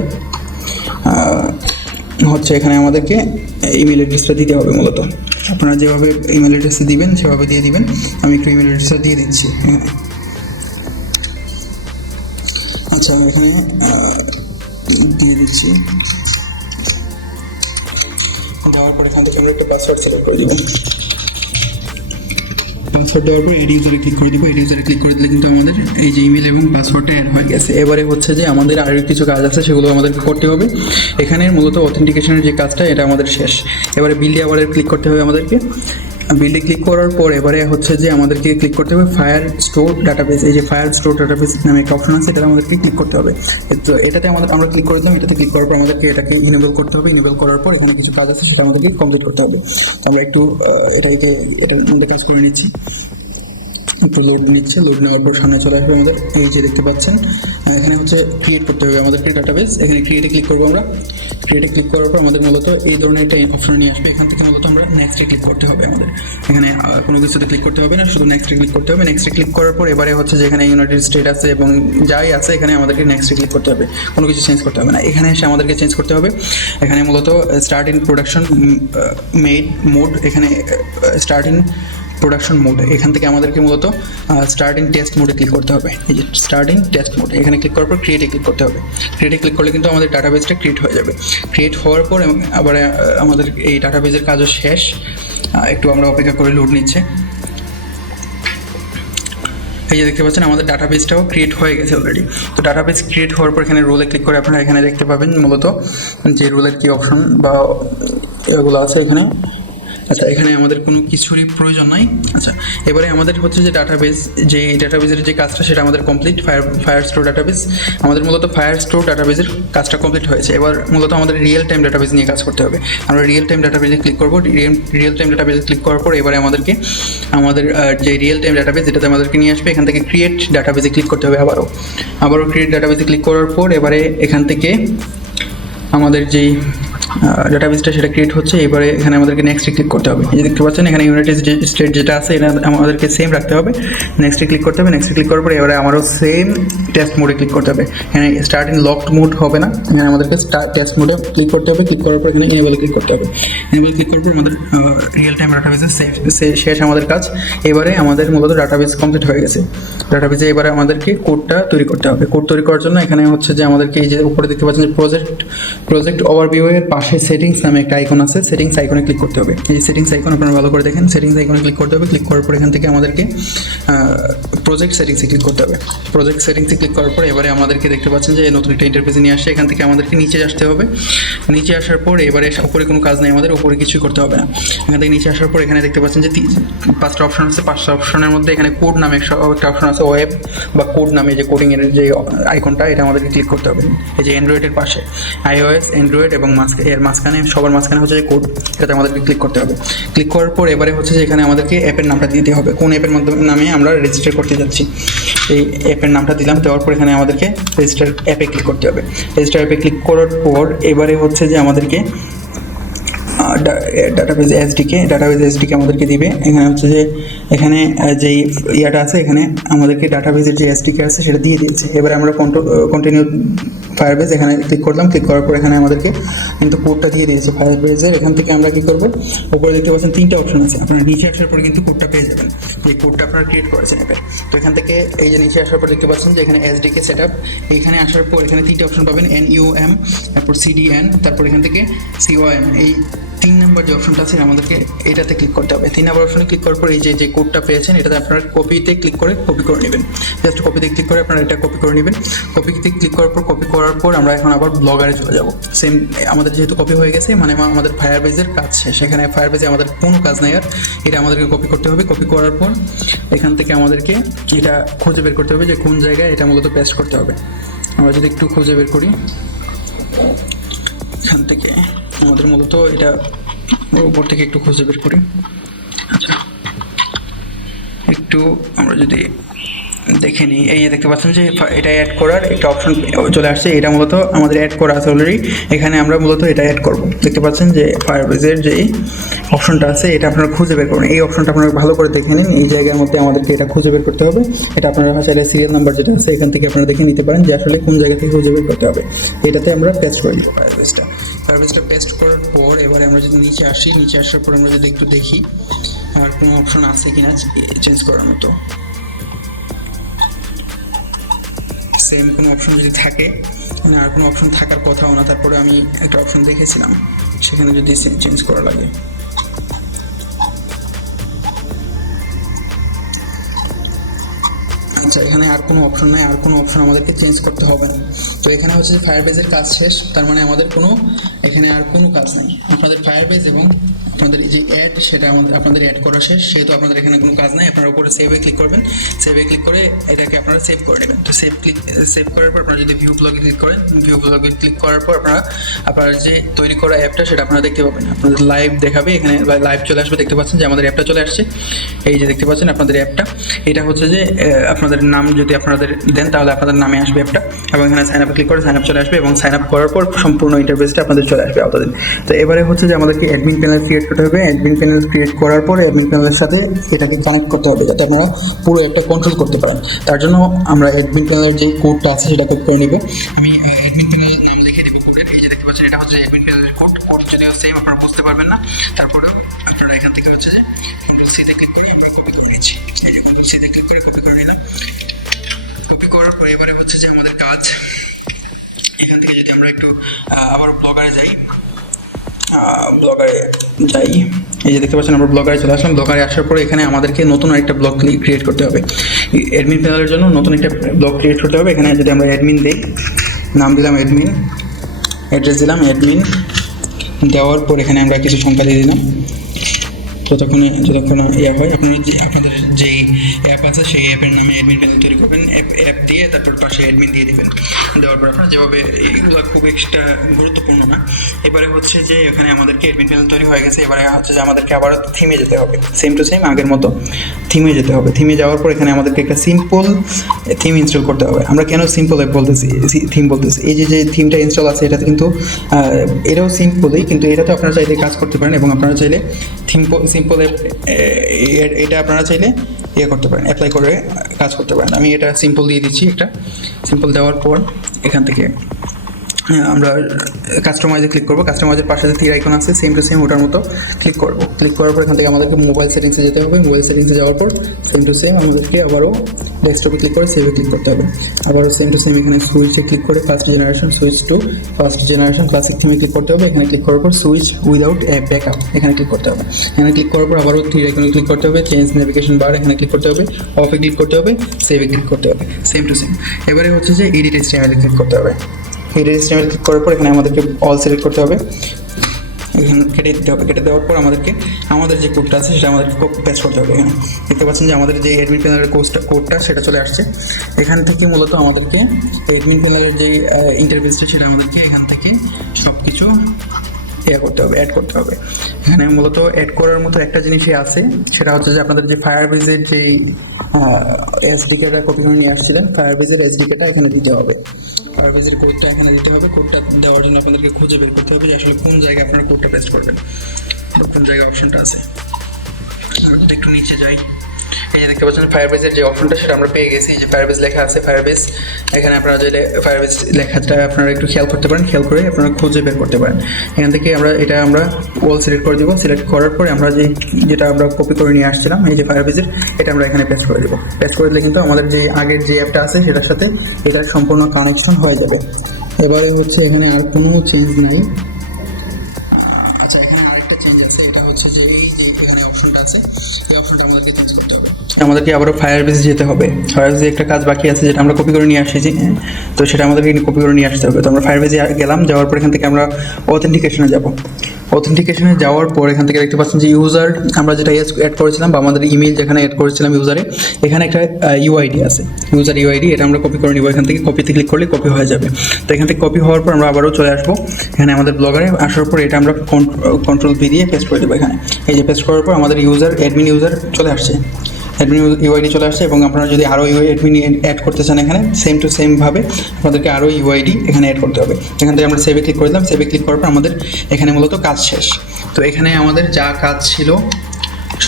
এখানে আমাদেরকে ইমেল অ্যাড্রেসটা দিতে হবে মূলত। আপনারা যেভাবে ইমেল অ্যাড্রেসটা দিবেন সেভাবে দিয়ে দিবেন। আমি একটু ইমেল অ্যাড্রেসটা দিয়ে দিচ্ছি। আচ্ছা, এখানে দিয়ে দিচ্ছি। দেওয়ার পর এখান থেকে আমরা একটা পাসওয়ার্ড সিলেক্ট করে দেবেন। পাসওয়ার্ড দেওয়ার পর এড ইউজারে ক্লিক করে দিব। এড ইউজারে ক্লিক করে দিলে কিন্তু আমাদের এই যে ইমেল এবং পাসওয়ার্ডটা অ্যাড হয়ে গেছে। এবারে হচ্ছে যে আমাদের আরও কিছু কাজ আছে, সেগুলো আমাদেরকে করতে হবে। এখানে মূলত অথেন্টিকেশনের যে কাজটা এটা আমাদের শেষ। এবারে বিল্ডে আবার ক্লিক করতে হবে আমাদেরকে। বিল্ডে ক্লিক করার পর এবারে হচ্ছে যে আমাদেরকে ক্লিক করতে হবে ফায়ার স্টোর ডাটাবেস। এই যে ফায়ার স্টোর ডাটাবেস নামে একটা অপশন আছে, এটা আমাদেরকে ক্লিক করতে হবে। তো এটাতে আমরা ক্লিক করে দিলাম। এটাতে ক্লিক করার পর আমাদেরকে এটাকে ইনেবল করতে হবে। ইনেবল করার পর এখানে কিছু কাজ আছে, সেটা আমাদেরকে কমপ্লিট করতে হবে। তো আমরা একটু এটার মধ্যে কাজ করে নিচ্ছি। একটু লোড নিচ্ছে। লোড নেওয়ার পর সামনে চলে আসবে আমাদের এই যে দেখতে পাচ্ছেন, এখানে হচ্ছে ক্রিয়েট করতে হবে আমাদেরকে ডাটাবেস। এখানে ক্রিয়েটে ক্লিক করবো আমরা। ক্রিয়েটে ক্লিক করার পর আমাদের মূলত এই ধরনের একটা অপশন নিয়ে আসবে। এখান থেকে মূলত আমরা নেক্সটে ক্লিক করতে হবে আমাদের। এখানে কোনো কিছুতে ক্লিক করতে হবে না, শুধু নেক্সটে ক্লিক করতে হবে। নেক্সটে ক্লিক করার পর এবারে হচ্ছে যে এখানে ইউনাইটেড স্টেট আছে এবং যাই আছে এখানে আমাদেরকে নেক্সটে ক্লিক করতে হবে। কোনো কিছু চেঞ্জ করতে হবে না। এখানে এসে আমাদেরকে চেঞ্জ করতে হবে। এখানে মূলত start in production made mode, এখানে স্টার্ট ইন প্রোডাকশন মোড, এখান থেকে আমাদেরকে মূলত স্টার্টিং টেস্ট মোডে ক্লিক করতে হবে। এই যে স্টার্টিং টেস্ট মোড, এখানে ক্লিক করার পর ক্রিয়েটে ক্লিক করতে হবে। ক্রিয়েটে ক্লিক করলে কিন্তু আমাদের ডাটাবেসটা ক্রিয়েট হয়ে যাবে। ক্রিয়েট হওয়ার পর আবার আমাদের এই ডাটাবেসের কাজও শেষ। একটু আমরা অপেক্ষা করে লোড নিচ্ছে। এই যে দেখতে পাচ্ছেন আমাদের ডাটাবেসটাও ক্রিয়েট হয়ে গেছে অলরেডি। তো ডাটাবেস ক্রিয়েট হওয়ার পর এখানে রোলে ক্লিক করে আপনারা এখানে দেখতে পাবেন মূলত যে রোলের কী অপশন বা এগুলো আছে এখানে। আচ্ছা, এখানে আমাদের কোনো কিছুরই প্রয়োজন নাই। আচ্ছা, এবারে আমাদের হচ্ছে যে ডাটাবেস, যে ডাটাবেসের যে কাজটা সেটা আমাদের কমপ্লিট। ফায়ার স্টোর ডাটাবেস আমাদের মূলত ফায়ার স্টোর ডাটাবেসের কাজটা কমপ্লিট হয়েছে। এবার মূলত আমাদের রিয়েল টাইম ডাটাবেস নিয়ে কাজ করতে হবে। আমরা রিয়েল টাইম ডাটাবেসে ক্লিক করবো। রিয়েল টাইম ডাটাবেসে ক্লিক করার পর এবারে আমাদেরকে আমাদের যে রিয়েল টাইম ডাটাবেস যেটাতে আমাদেরকে নিয়ে আসবে, এখান থেকে ক্রিয়েট ডাটাবেসে ক্লিক করতে হবে। আবারও ক্রিয়েট ডাটাবেসে ক্লিক করার পর এবারে এখান থেকে আমাদের যেই ডাটাবেসটা সেটা ক্রিয়েট হচ্ছে। এবারে এখানে আমাদেরকে নেক্সটে ক্লিক করতে হবে। এই যে দেখতে পাচ্ছেন এখানে ইউনাইটেড স্টেট যেটা আছে এটা আমাদেরকে সেম রাখতে হবে। নেক্সটে ক্লিক করতে হবে। নেক্সটে ক্লিক করার পরে এবারে আমারও সেম টেস্ট মোডে ক্লিক করতে হবে। এখানে স্টার্ট ইন লকড মোড হবে না, এখানে আমাদেরকে টেস্ট মোডে ক্লিক করতে হবে। ক্লিক করার পর এখানে ইনেবল ক্লিক করতে হবে। ইনেবল ক্লিক করার পর আমাদের রিয়েল টাইম ডাটাবেসের শেষ আমাদের কাজ। এবারে আমাদের মূলত ডাটাবেস কমপ্লিট হয়ে গেছে। ডাটাবেসে এবারে আমাদেরকে কোডটা তৈরি করতে হবে। কোড তৈরি করার জন্য এখানে হচ্ছে যে আমাদেরকে এই যে উপরে দেখতে পাচ্ছেন যে প্রজেক্ট ওভারভিউ এর পাশে সেটিংস নামে একটা আইকন আছে, সেটিংস আইকনে ক্লিক করতে হবে। এই সেটিংস আইকন আপনারা ভালো করে দেখেন। সেটিংস আইকনে ক্লিক করতে হবে। ক্লিক করার পর এখান থেকে আমাদেরকে প্রজেক্ট সেটিংসে ক্লিক করতে হবে। প্রজেক্ট সেটিংসে ক্লিক করার পর এবারে আমাদেরকে দেখতে পাচ্ছেন যে নতুন একটা ইন্টারফেসে নিয়ে আসছে। এখান থেকে আমাদেরকে নিচে আসতে হবে। নিচে আসার পর এবারে উপরে কোনো কাজ নেই, আমাদের উপরে কিছুই করতে হবে না। এখান থেকে নিচে আসার পর এখানে দেখতে পাচ্ছেন যে 5টা অপশন আছে। 5টা অপশনের মধ্যে এখানে কোড নামে একটা অপশন আছে, ওয়েব বা কোড নামে যে কোডিংয়ের যে আইকনটা, এটা আমাদেরকে ক্লিক করতে হবে। এই যে অ্যান্ড্রয়েডের পাশে iOS, অ্যান্ড্রয়েড এবং এর মাঝখানে সবার মাঝখানে হচ্ছে যে কোড, এটাতে আমাদেরকে ক্লিক করতে হবে। ক্লিক করার পর এবারে হচ্ছে যে এখানে আমাদেরকে অ্যাপের নামটা দিতে হবে, কোন অ্যাপের নামে আমরা রেজিস্টার করতে যাচ্ছি। এই অ্যাপের নামটা দিলাম। দেওয়ার পর এখানে আমাদেরকে রেজিস্টার অ্যাপে ক্লিক করতে হবে। রেজিস্টার অ্যাপে ক্লিক করার পর এবারে হচ্ছে যে আমাদেরকে ডাটাবেস এসডিকে আমাদেরকে দিবে। এখানে হচ্ছে যে এখানে যেই ইয়াটা আছে, এখানে আমাদেরকে ডাটাবেসের যে এসডিকে আছে সেটা দিয়ে দিয়েছে। এবারে আমরা কন্টিনিউ ফায়ারবেস এখানে ক্লিক করলাম। ক্লিক করার পর এখানে আমাদেরকে কিন্তু কোডটা দিয়ে দিয়েছে ফায়ারবেসের। এখান থেকে আমরা কী করবো, উপরে দেখতে পাচ্ছেন 3টা অপশন আছে। আপনারা নিচে আসার পর কিন্তু কোডটা পেয়ে যাবেন, যে কোডটা আপনারা ক্রিয়েট করেছেন অ্যাপের। তো এখান থেকে এই যে নিচে আসার পর দেখতে পাচ্ছেন যে এখানে এসডিকে সেট আপ। এখানে আসার পর এখানে 3টা অপশন পাবেন, NUM, তারপর CDN, তারপর এখান থেকে COM। এই 3 নম্বর যে অপশনটা আছে আমাদেরকে এটাতে ক্লিক করতে হবে। 3 নম্বর অপশনে ক্লিক করার পর এই যে কোডটা পেয়েছেন এটাতে আপনারা কপিতে ক্লিক করে কপি করে নেবেন। জাস্ট কপিতে ক্লিক করে আপনারা এটা কপি করে নেবেন। কপিতে ক্লিক করার পর আমরা এখন আবার ব্লগারে চলে যাব। সেম আমাদের যেহেতু কপি হয়ে গেছে, মানে আমাদের ফায়ারবেসের কাজ শেষ। সেখানে ফায়ারবেসে আমাদের কোনো কাজ নেই আর, এটা আমাদেরকে কপি করতে হবে। কপি করার পর এখান থেকে আমাদেরকে এটা খুঁজে বের করতে হবে যে কোন জায়গায় এটা মূলত পেস্ট করতে হবে। আমরা যদি একটু খুঁজে বের করি, এখান থেকে আমাদের মূলত এটা উপর থেকে একটু খুঁজে বের করি। আচ্ছা, একটু আমরা যদি দেখে নিই। এই যে দেখতে পাচ্ছেন যে এটা অ্যাড করার একটা অপশন চলে আসছে। এটা মূলত আমাদের অ্যাড করা আছে অলরেডি। এখানে আমরা মূলত এটা অ্যাড করব। দেখতে পাচ্ছেন যে ফায়ারবেজের যে অপশনটা আছে এটা আপনারা খুঁজে বের করুন। এই অপশনটা আপনারা ভালো করে দেখে নিন। এই জায়গার মধ্যে আমাদেরকে এটা খুঁজে বের করতে হবে। এটা আপনারা চাইলে সিরিয়াল নাম্বার যেটা আছে এখান থেকে আপনারা দেখে নিতে পারেন যে আসলে কোন জায়গা থেকে খুঁজে বের করতে হবে। এটাতে আমরা পেস্ট করে দিব ফায়ারবেজটা পেস্ট করার পর এবারে আমরা যদি নিচে আসি, নিচে আসার পর আমরা যদি একটু দেখি আর কোনো অপশন আছে কিনা চেঞ্জ করার মতো। সেম কোনো অপশন যদি থাকে, মানে আর কোনো অপশন থাকার কথাও না, তারপরে আমি একটা অপশন দেখেছিলাম সেখানে যদি চেঞ্জ করা লাগে। আচ্ছা, এখানে আর কোনো অপশন নাই, আর কোনো অপশন আমাদেরকে চেঞ্জ করতে হবে না। তো এখানে হচ্ছে যে ফায়ারবেজের কাজ শেষ, তার মানে আমাদের কোনো এখানে আর কোনো কাজ নাই। আপনাদের ফায়ারবেজ এবং আপনাদের যে অ্যাড সেটা আপনাদের অ্যাড করা শেষ, সেহেতু আপনাদের এখানে কোনো কাজ নাই। আপনারা উপরে সেভে ক্লিক করবেন, সেভে ক্লিক করে এটাকে আপনারা সেভ করে নেবেন। তো সেভ করার পর আপনারা যদি ভিউ ব্লগে ক্লিক করেন, ভিউ ব্লগে ক্লিক করার পর আপনার যে তৈরি করা অ্যাপটা সেটা আপনারা দেখতে পাবেন। আপনাদের লাইভ দেখাবে, এখানে লাইভ চলে আসবে। দেখতে পাচ্ছেন যে আমাদের অ্যাপটা চলে আসছে। এই যে দেখতে পাচ্ছেন আপনাদের অ্যাপটা, এটা হচ্ছে যে আপনাদের নাম যদি আপনাদের দেন তাহলে আপনাদের নামে আসবে অ্যাপটা, এবং এখানে সাইন আপে ক্লিক করে সাইন আপ চলে আসবে, এবং সাইন আপ করার পর সম্পূর্ণ ইন্টারফেসটা আপনাদের চলে আসবে আপনাদের। তো এবারে হচ্ছে যে আমাদেরকে অ্যাডমিন প্যানেল ক্রিয়েট করতে হবে। অ্যাডমিন প্যানেল ক্রিয়েট করার পর অ্যাডমিন প্যানেলের সাথে এটাকে কানেক্ট করতে হবে যাতে আপনারা পুরো অ্যাপটা কন্ট্রোল করতে পারেন। তার জন্য আমরা অ্যাডমিন প্যানেলের যে কোডটা আছে সেটা কপি করে নিব। আমি অ্যাডমিন প্যানেলের নাম লিখে দিব কোডের। এই যে দেখতে পাচ্ছেন এটা হচ্ছে অ্যাডমিন প্যানেলের কোড যদিও সেম, আপনারা বুঝতে পারবেন না, তারপরেও আপনারা এখান থেকে হচ্ছে যে কন্ট্রোল সিতে ক্লিক করে আমরা কপি করে নিচ্ছি। এই যে কন্ট্রোল সিতে ক্লিক করে কপি করে নিলাম। কপি করার পর এবারে হচ্ছে যে আমাদের কাজ, এখান থেকে যদি আমরা একটু আবার ব্লগারে যাই, এই যে দেখতে পাচ্ছেন আমরা ব্লগারে চলে আসলাম। ব্লগারে আসার পরে এখানে আমাদেরকে নতুন একটা ব্লগ ক্রিয়েট করতে হবে। অ্যাডমিন প্যানেলের জন্য নতুন একটা ব্লগ ক্রিয়েট করতে হবে। এখানে যদি আমরা অ্যাডমিন দিই, নাম দিলাম অ্যাডমিন, অ্যাড্রেস দিলাম অ্যাডমিন, দেওয়ার পর এখানে আমরা কিছু সংখ্যা দিয়ে দিলাম। যতক্ষণ হয় আপনাদের যেই অ্যাপ আছে সেই অ্যাপের নামে অ্যাডমিন প্যানেল তৈরি করবেন। অ্যাপ দিয়ে তারপর পাশে অ্যাডমিন দিয়ে দেবেন। দেওয়ার পর আপনারা যেভাবে, এগুলো খুব এক্সট্রা গুরুত্বপূর্ণ না। এবারে হচ্ছে যে এখানে আমাদেরকে অ্যাডমিন প্যানেল তৈরি হয়ে গেছে। এবারে হচ্ছে যে আমাদেরকে আবারও থিমে যেতে হবে, সেম টু সেম আগের মতো থিমে যেতে হবে। থিমে যাওয়ার পর এখানে আমাদেরকে একটা সিম্পল থিম ইনস্টল করতে হবে। আমরা কেন সিম্পল থিম বলতেছি, এই যে থিমটা ইনস্টল আছে এটাতে কিন্তু এটাও সিম্পলই, কিন্তু এটাতে আপনারা চাইলে কাজ করতে পারেন, এবং আপনারা চাইলে সিম্পল এটা আপনারা চাইলে করতে পারেন, অ্যাপ্লাই করে কাজ করতে পারেন। আমি এটা সিম্পল দিয়ে দিচ্ছি। একটা সিম্পল দেওয়ার পর এখান থেকে আমরা কাস্টমাইজে ক্লিক করবো। কাস্টমাইজের পাশে যে তীর আইকন আছে সেম টু সেম ওটার মতো ক্লিক করবো। ক্লিক করার পর এখান থেকে আমাদেরকে মোবাইল সেটিংসে যেতে হবে। মোবাইল সেটিংসে যাওয়ার পর সেম টু সেম আমাদেরকে আবারও ডেস্কটপে ক্লিক করে সেভে ক্লিক করতে হবে। আবারও সেম টু সেম এখানে সুইচে ক্লিক করে first generation switch to first generation classic থিমে ক্লিক করতে হবে। এখানে ক্লিক করার পর সুইচ উইদাউট ব্যাকআপ এখানে ক্লিক করতে হবে। এখানে ক্লিক করার পর আবারও তীর আইকনে ক্লিক করতে হবে। চেঞ্জ নেভিগেশন বার এখানে ক্লিক করতে হবে। অফে ক্লিক করতে হবে, সেভে ক্লিক করতে হবে, সেম টু সেম। এবারে হচ্ছে যে এডিট HTML ক্লিক করতে হবে। এডিট HTML ক্লিক করার পর এখানে আমাদেরকে অল সিলেক্ট করতে হবে। এখানে কেটে দিতে হবে। কেটে দেওয়ার পর আমাদেরকে আমাদের যে কোডটা আছে সেটা আমাদেরকে পেস্ট করতে হবে। এখানে দেখতে পাচ্ছেন যে আমাদের যে অ্যাডমিন প্যানেলের কোডটা সেটা চলে আসছে। এখান থেকে মূলত আমাদেরকে অ্যাডমিন প্যানেলের যে ইন্টারফেসটা সেটা আমাদেরকে এখান থেকে সব কিছু করতে হবে, অ্যাড করতে হবে। এখানে মূলত অ্যাড করার মতো একটা জিনিসই আছে, সেটা হচ্ছে যে আপনাদের যে ফায়ারবেজের যেই এসডিকেটা কপি করে নিয়ে আসছিলেন, ফায়ারবেজের এসডিকেটা এখানে দিতে হবে। ফায়ারবেজের কোডটা এখানে দিতে হবে। কোডটা দেওয়ার জন্য আপনাদেরকে খুঁজে বের করতে হবে যে আসলে কোন জায়গায় আপনারা কোডটা পেস্ট করবেন, কোন জায়গায় অপশনটা আছে। যদি একটু নিচে যাই, এই যে দেখতে পাচ্ছেন ফায়ারবেজের যে অপশনটা সেটা আমরা পেয়ে গেছি। এই যে ফায়ারবেজ লেখা আছে, ফায়ারবেজ এখানে আপনারা চাইলে ফায়ারবেজ লেখাটা আপনারা একটু খেয়াল করতে পারেন, খেয়াল করে আপনারা খুঁজে বের করতে পারেন। এখান থেকে এটা আমরা ওয়াল সিলেক্ট করে দিব। সিলেক্ট করার পরে আমরা যেটা আমরা কপি করে নিয়ে আসছিলাম এই যে ফায়ারবেজের, এটা আমরা এখানে পেস্ট করে দেবো। পেস্ট করে দিলে কিন্তু আমাদের যে আগের যে অ্যাপটা আছে সেটার সাথে এটার সম্পূর্ণ কানেকশন হয়ে যাবে। এবারে হচ্ছে এখানে আর কোনো চেঞ্জ নাই। আচ্ছা, এখানে আরেকটা চেঞ্জ আছে, এটা হচ্ছে যে এই যে এখানে অপশনটা আছে এই অপশনটা আমাদেরকে চেঞ্জ করতে হবে। আমাদেরকে আবারও ফায়ারবেজে যেতে হবে। ফায়ারবেজে একটা কাজ বাকি আছে যেটা আমরা কপি করে নিয়ে আসছি, তো সেটা আমাদেরকে কপি করে নিয়ে আসতে হবে। তো আমরা ফায়ারবেজে গেলাম, যাওয়ার পর এখান থেকে আমরা অথেন্টিকেশনে যাব। অথেন্টিকেশনে যাওয়ার পর এখান থেকে দেখতে পাচ্ছেন যে ইউজার আমরা যেটা অ্যাড করেছিলাম বা আমাদের ইমেল যেখানে অ্যাড করেছিলাম ইউজারে, এখানে একটা ইউআইডি আছে, ইউজার ইউআইডি। এটা আমরা কপি করে নিব। এখান থেকে কপিতে ক্লিক করলে কপি হয়ে যাবে। তো এখান থেকে কপি হওয়ার পর আমরা আবারও চলে আসবো এখানে আমাদের ব্লগারে। আসার পর এটা আমরা কন্ট্রোল ভি দিয়ে পেস্ট করে দেবো। এখানে এই যে পেস্ট করার পর আমাদের অ্যাডমিন ইউজার চলে আসছে। অ্যাডমিন ইউআইডি চলে আসছে এবং আপনারা যদি আরও অ্যাডমিন অ্যাড করতে চান এখানে সেম টু সেমভাবে আপনাদেরকে আরও ইউআইডি এখানে অ্যাড করতে হবে। এখান থেকে আমরা সেভে ক্লিক করে দিলাম। সেভে ক্লিক করার পর আমাদের এখানে মূলত কাজ শেষ। তো এখানে আমাদের যা কাজ ছিল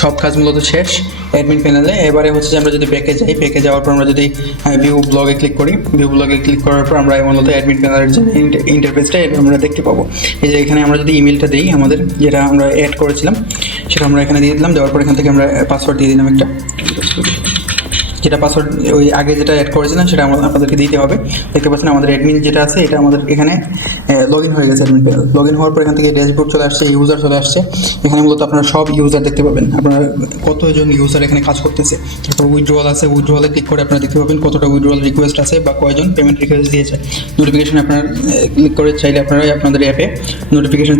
সব কাজ মূলত শেষ অ্যাডমিন প্যানেলে। এবারে হচ্ছে যে আমরা যদি ব্যাকে যাই, ব্যাকে যাওয়ার পর আমরা যদি ভিউ ব্লগে ক্লিক করি, ভিউ ব্লগে ক্লিক করার পর আমরা মূলত অ্যাডমিন প্যানেলের যে ইন্টারফেসটা এটা আমরা দেখতে পাবো। এই যে এখানে আমরা যদি ইমেলটা দিই আমাদের যেটা আমরা অ্যাড করেছিলাম সেটা আমরা এখানে দিয়ে দিলাম। দেওয়ার পর এখান থেকে আমরা পাসওয়ার্ড দিয়ে দিলাম একটা, যেটা পাসওয়ার্ড ওই আগে যেটা অ্যাড করেছিলাম সেটা আপনাদেরকে দিতে হবে। দেখতে পাচ্ছেন আমাদের অ্যাডমিন যেটা আছে এটা আমাদের এখানে লগ ইন হয়ে গেছে। অ্যাডমিন প্যানেল লগ ইন হওয়ার পর এখান থেকে ড্যাশবোর্ড চলে আসছে, ইউজার চলে আসছে। এখানে মূলত আপনারা সব ইউজার দেখতে পাবেন, আপনারা কতজন ইউজার এখানে কাজ করতেছে। তারপর উইথড্রয়াল আছে, উইথড্রয়ালে ক্লিক করে আপনারা দেখতে পাবেন কতটা উইথড্রয়াল রিকোয়েস্ট আছে বা কয়জন পেমেন্ট রিকোয়েস্ট দিয়েছে। নোটিফিকেশন আপনারা ক্লিক করে চাইলে আপনারা আপনাদের অ্যাপে নোটিফিকেশন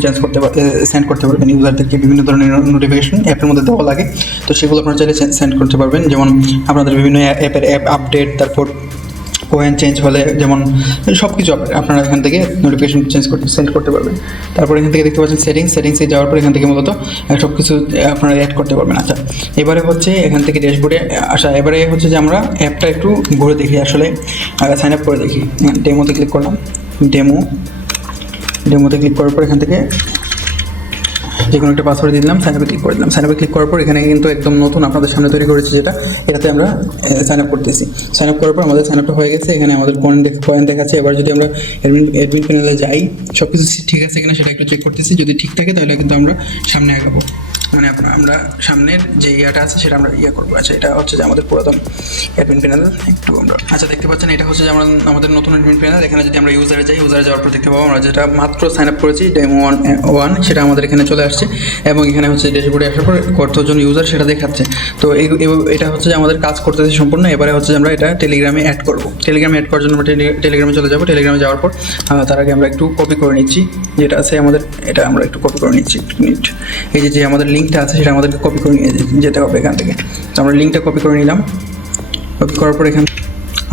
সেন্ড করতে পারবেন ইউজারদেরকে। বিভিন্ন ধরনের নোটিফিকেশন অ্যাপের মধ্যে দেওয়া লাগে, তো সেগুলো আপনারা চাইলে সেন্ড করতে পারবেন। যেমন আপনাদের বিভিন্ন অ্যাপ আপডেট, তারপর কোয়েন চেঞ্জ হলে যেমন সব কিছু আপনারা এখান থেকে নোটিফিকেশন সেন্ড করতে পারবেন। তারপর এখান থেকে দেখতে পাচ্ছেন সেটিংসে যাওয়ার পর এখান থেকে মূলত সব কিছু আপনারা অ্যাড করতে পারবেন। আচ্ছা, এবারে হচ্ছে এখান থেকে ড্যাশবোর্ডে আসা। এবারে হচ্ছে যে আমরা অ্যাপটা একটু ঘুরে দেখি, আসলে সাইন আপ করে দেখি। ডেমোতে ক্লিক করলাম, ডেমোতে ক্লিক করার পর এখান থেকে যে কোনো একটা পাসওয়ার্ড দিয়ে দিলাম, সাইন আপে ক্লিক করে দিলাম। সাইন আপে ক্লিক করার পর এখানে কিন্তু একদম নতুন আপনাদের সামনে তৈরি করেছি যেটা, এটাতে আমরা সাইন আপ করতেছি। সাইন আপ করার পর আমাদের সাইন আপটা হয়ে গেছে। এখানে আমাদের কয়েন দেখাচ্ছে। এবার যদি আমরা অ্যাডমিন প্যানেলে যাই, সব কিছু ঠিক আছে কিনা সেটা একটু চেক করতেছি। যদি ঠিক থাকে তাহলে কিন্তু আমরা সামনে আগাবো, মানে আমরা সামনের যে ইয়াটা আছে সেটা আমরা করবো। আচ্ছা, এটা হচ্ছে যে আমাদের পুরাতন অ্যাডমিন প্যানেল। একটু আমরা দেখতে পাচ্ছেন এটা হচ্ছে যে আমাদের নতুন অ্যাডমিন প্যানেল। এখানে যদি আমরা ইউজারে যাই, ইউজারে যাওয়ার পর দেখতে পাবো আমরা যেটা মাত্র সাইন আপ করেছি ডেমো 1 সেটা আমাদের এখানে চলে আসছে এবং এখানে হচ্ছে ড্যাশবোর্ডে আসার পর কতজন ইউজার সেটা দেখাচ্ছে। তো এটা হচ্ছে যে আমাদের কাজ করতেছে সম্পূর্ণ। এবারে হচ্ছে যে আমরা এটা টেলিগ্রামে অ্যাড করবো। টেলিগ্রামে অ্যাড করার জন্য আমরা টেলিগ্রামে চলে যাবো। টেলিগ্রামে যাওয়ার পর তার আগে আমরা একটু কপি করে নিচ্ছি যেটা আছে আমাদের, এটা আমরা একটু কপি করে নিচ্ছি। এই যে আমাদের লিঙ্কটা আছে সেটা আমাদেরকে কপি করে নিয়ে যেতে হবে এখান থেকে। তো আমরা লিঙ্কটা কপি করে নিলাম। কপি করার পর এখান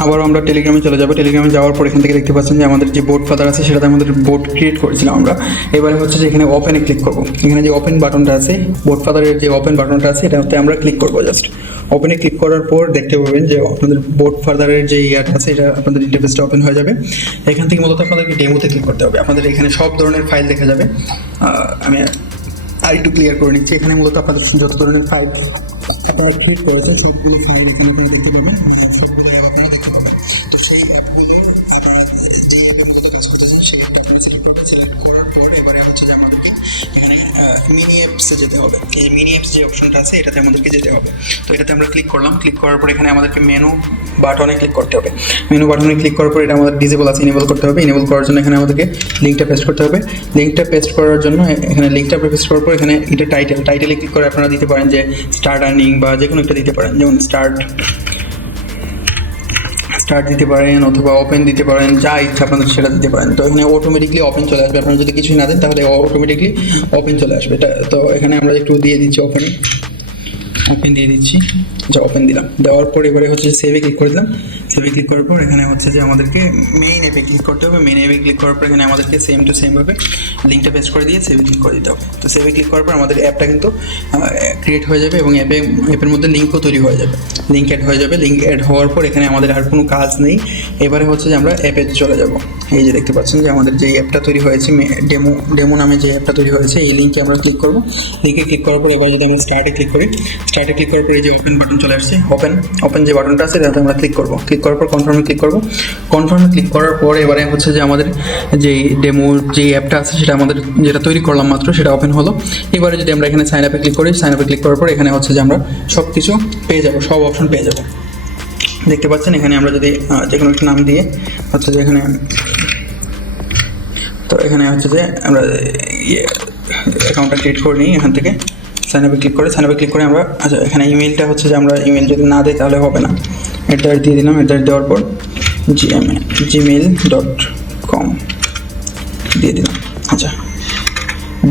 আবারও আমরা টেলিগ্রামে চলে যাবো। টেলিগ্রামে যাওয়ার পর এখান থেকে দেখতে পাচ্ছেন যে আমাদের যে বোর্ড ফাদার আছে সেটাতে আমাদের বোর্ড ক্রিয়েট করেছিলাম আমরা। এবারে হচ্ছে যে এখানে ওপেনে ক্লিক করবো। এখানে যে ওপেন বাটনটা আছে, বোর্ড ফাদারের যে ওপেন বাটনটা আছে এটাতে আমরা ক্লিক করবো। জাস্ট ওপেনে ক্লিক করার পর দেখতে পাবেন যে আপনাদের বোর্ড ফাদারের যে ইয়াটা আছে এটা আপনাদের ইন্টারফেসটা ওপেন হয়ে যাবে। এখান থেকে মূলত আপনাদেরকে ডেমোতে ক্লিক করতে হবে। আপনাদের এখানে সব ধরনের ফাইল দেখা যাবে। আমি আর একটু ক্লিয়ার করে নিচ্ছি। এখানে মূলত আপনাদের যত ধরনের ফাইল আপনারা ক্রিয়েট করেছেন সবগুলো ফাইল এখানে আপনারা দেখতে পাবেন, সবগুলো অ্যাপ আপনারা দেখতে পাবেন। তো সেই অ্যাপগুলো আপনারা যে অ্যাপে মূলত কাজ করতেছেন সেই অ্যাপটা আপনারা সিলেক্ট করবেন। সিলেক্ট করার পর এবারে হচ্ছে যে আমাদেরকে এখানে মিনি অ্যাপসে যেতে হবে। এই মিনি অ্যাপস যে অপশনটা আছে এটাতে আমাদেরকে যেতে হবে। তো এটাতে আমরা ক্লিক করলাম। ক্লিক করার পর এখানে আমাদেরকে মেনু বাটনে ক্লিক করতে হবে। মেনু বাটনে ক্লিক করার পর এটা আমাদের ডিসেবল আছে, ইনেবল করতে হবে। ইনেবল করার জন্য এখানে আমাদেরকে লিঙ্কটা পেস্ট করতে হবে। লিঙ্কটা পেস্ট করার জন্য এখানে লিঙ্কটা পেস্ট করার পর এখানে এটা টাইটেলে ক্লিক করে আপনারা দিতে পারেন যে স্টার্ট আর্নিং বা যে কোনো একটা দিতে পারেন, যেমন স্টার্ট দিতে পারেন অথবা ওপেন দিতে পারেন, যা ইচ্ছা আপনাদের সেটা দিতে পারেন। তো এখানে অটোমেটিকলি ওপেন চলে আসবে। আপনারা যদি কিছুই না দেন তাহলে অটোমেটিকলি ওপেন চলে আসবে। তো এখানে আমরা একটু দিয়ে দিচ্ছি ওপেন দিয়ে দিচ্ছি। যা ওপেন দিলাম, দেওয়ার পর এবারে হচ্ছে সেভে ক্লিক করে দিলাম। সেভে ক্লিক করার পর এখানে হচ্ছে যে আমাদেরকে মেইন অ্যাপে ক্লিক করতে হবে। মেইন অ্যাপে ক্লিক করার পর এখানে আমাদেরকে সেম টু সেমভাবে লিঙ্কটা পেস্ট করে দিয়ে সেভে ক্লিক করে দিতে হবে। তো সেভে ক্লিক করার পর আমাদের অ্যাপটা কিন্তু ক্রিয়েট হয়ে যাবে এবং অ্যাপের মধ্যে লিঙ্কও তৈরি হয়ে যাবে, লিঙ্ক অ্যাড হয়ে যাবে। লিঙ্ক অ্যাড হওয়ার পর এখানে আমাদের আর কোনো কাজ নেই। এবারে হচ্ছে যে আমরা অ্যাপে চলে যাব। এই যে দেখতে পাচ্ছেন যে আমাদের যে অ্যাপটা তৈরি হয়েছে ডেমো নামে যে অ্যাপটা তৈরি হয়েছে এই লিঙ্কে আমরা ক্লিক করব। লিঙ্কে ক্লিক করার পর এবার যদি আমরা স্টার্টে ক্লিক করি, স্টার্টে ক্লিক করার পর এই যে ওপেন বাটন চলে আসছে। ওপেন যে বাটনটা আছে এটাতে আমরা ক্লিক করব। ক্লিক করার পর কনফার্মে ক্লিক করব। কনফার্মে ক্লিক করার পর এবারে হচ্ছে যে আমাদের যে ডেমো যে অ্যাপটা আছে সেটা আমাদের যেটা তৈরি করলাম মাত্র সেটা ওপেন হলো। এবারে যদি আমরা এখানে সাইন আপে ক্লিক করি, সাইন আপে ক্লিক করার পর এখানে হচ্ছে যে আমরা সব কিছু পেয়ে যাব, সব অপশন পেয়ে যাব। দেখতে পাচ্ছেন এখানে আমরা যদি যে কোনো একটা নাম দিয়ে হচ্ছে যে এখানে, তো এখানে হচ্ছে যে আমরা অ্যাকাউন্টটা ক্রিয়েট করে নিই। এখান থেকে সাইন আপে ক্লিক করে আমরা আচ্ছা এখানে ইমেলটা হচ্ছে যে আমরা ইমেল যদি না দিই তাহলে হবে না। অ্যাড্রেস দিয়ে দিলাম। অ্যাড্রেস দেওয়ার পর gmail.com দিয়ে দিলাম। আচ্ছা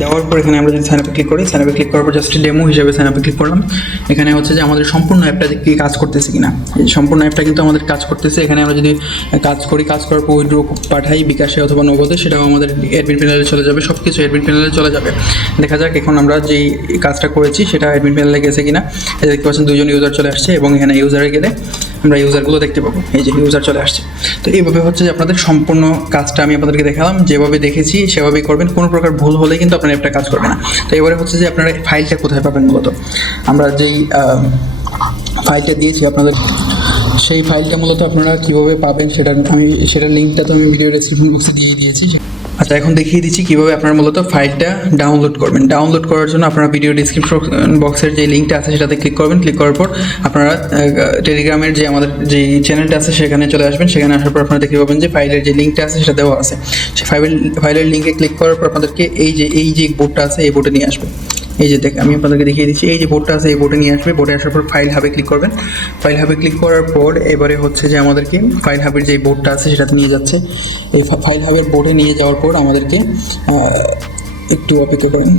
দেওয়ার পর এখানে আমরা যদি সাইন আপে ক্লিক করি, সাইন আপে ক্লিক করার পর জাস্ট ডেমো হিসেবে সাইন আপে ক্লিক করলাম। এখানে হচ্ছে যে আমাদের সম্পূর্ণ অ্যাপটা যে কি কাজ করতেছে কিনা, এই সম্পূর্ণ অ্যাপটা কিন্তু আমাদের কাজ করতেছে। এখানে আমরা যদি কাজ করি, কাজ করার পর উইথড্র পাঠাই বিকাশে অথবা নগদে, সেটাও আমাদের অ্যাডমিন প্যানেলে চলে যাবে, সব কিছু অ্যাডমিন প্যানেলে চলে যাবে। দেখা যাক এখন আমরা যেই কাজটা করেছি সেটা অ্যাডমিন প্যানেলে গেছে কিনা। এই দেখতে পাচ্ছেন 2জন ইউজার চলে আসছে এবং এখানে ইউজারে গেলে আমরা ইউজারগুলো দেখতে পাবো, এই যে ইউজার চলে আসছে। তো এইভাবে হচ্ছে যে আপনাদের সম্পূর্ণ কাজটা আমি আপনাদেরকে দেখালাম, যেভাবে দেখেছি সেভাবেই করবেন, কোনো প্রকার ভুল হলে কিন্তু আপনার অ্যাপটা কাজ করবে না। তো এবারে হচ্ছে যে আপনারা ফাইলটা কোথায় পাবেন, মূলত আমরা যেই ফাইলটা দিয়েছি আপনাদের, সেই ফাইলটা মূলত আপনারা কীভাবে পাবেন সেটার লিঙ্কটা তো আমি ভিডিও ডেসক্রিপশন বক্সে দিয়ে দিয়েছি। আচ্ছা, এখন দেখিয়ে দিচ্ছি কীভাবে আপনারা মূলত ফাইলটা ডাউনলোড করবেন। ডাউনলোড করার জন্য আপনারা ভিডিও ডিসক্রিপশন বক্সের যে লিঙ্কটা আছে সেটাতে ক্লিক করবেন। ক্লিক করার পর আপনারা টেলিগ্রামের যে আমাদের যে চ্যানেলটা আছে সেখানে চলে আসবেন। সেখানে আসার পর আপনারা দেখতে পাবেন যে ফাইলের যে লিঙ্কটা আছে সেটা দেওয়া আছে। সেই ফাইলের লিঙ্কে ক্লিক করার পর আপনাদেরকে এই যে বোর্ডটা আছে এই বোর্ডে নিয়ে আসবে। এই যে আমি আপনাদেরকে দেখিয়ে দিচ্ছি, এই যে বোর্ডটা আছে এই বোর্ডে নিয়ে আসবে। বোর্ডে আসার পর ফাইল হাবে ক্লিক করবেন। ফাইল হাবে ক্লিক করার পর এবারে হচ্ছে যে আমাদেরকে ফাইল হাবের যে বোর্ডটা আছে সেটাতে নিয়ে যাচ্ছে। এই ফাইল হাবের বোর্ডে নিয়ে যাওয়ার পর আমাদেরকে একটু অপেক্ষা করেন,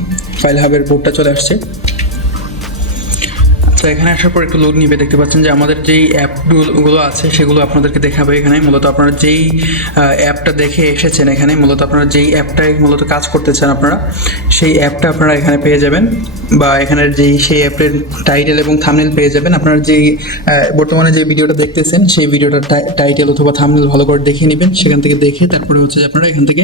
ফাইল হাবের বোর্ডটা চলে আসছে। তো এখানে আসার পর একটু লোড নিবে। দেখতে পাচ্ছেন যে আমাদের যেই অ্যাপগুলো আছে সেগুলো আপনাদেরকে দেখাবে এখানে। মূলত আপনারা যেই অ্যাপটা দেখে এসেছেন এখানে, মূলত আপনারা যেই অ্যাপটাই মূলত কাজ করতে চান আপনারা, সেই অ্যাপটা আপনারা এখানে পেয়ে যাবেন, বা এখানের সেই অ্যাপের টাইটেল এবং থাম্বনেল পেয়ে যাবেন। আপনারা যেই বর্তমানে যে ভিডিওটা দেখতেছেন সেই ভিডিওটার টাইটেল অথবা থাম্বনেল ভালো করে দেখে নেবেন। সেখান থেকে দেখে তারপরে হচ্ছে যে আপনারা এখান থেকে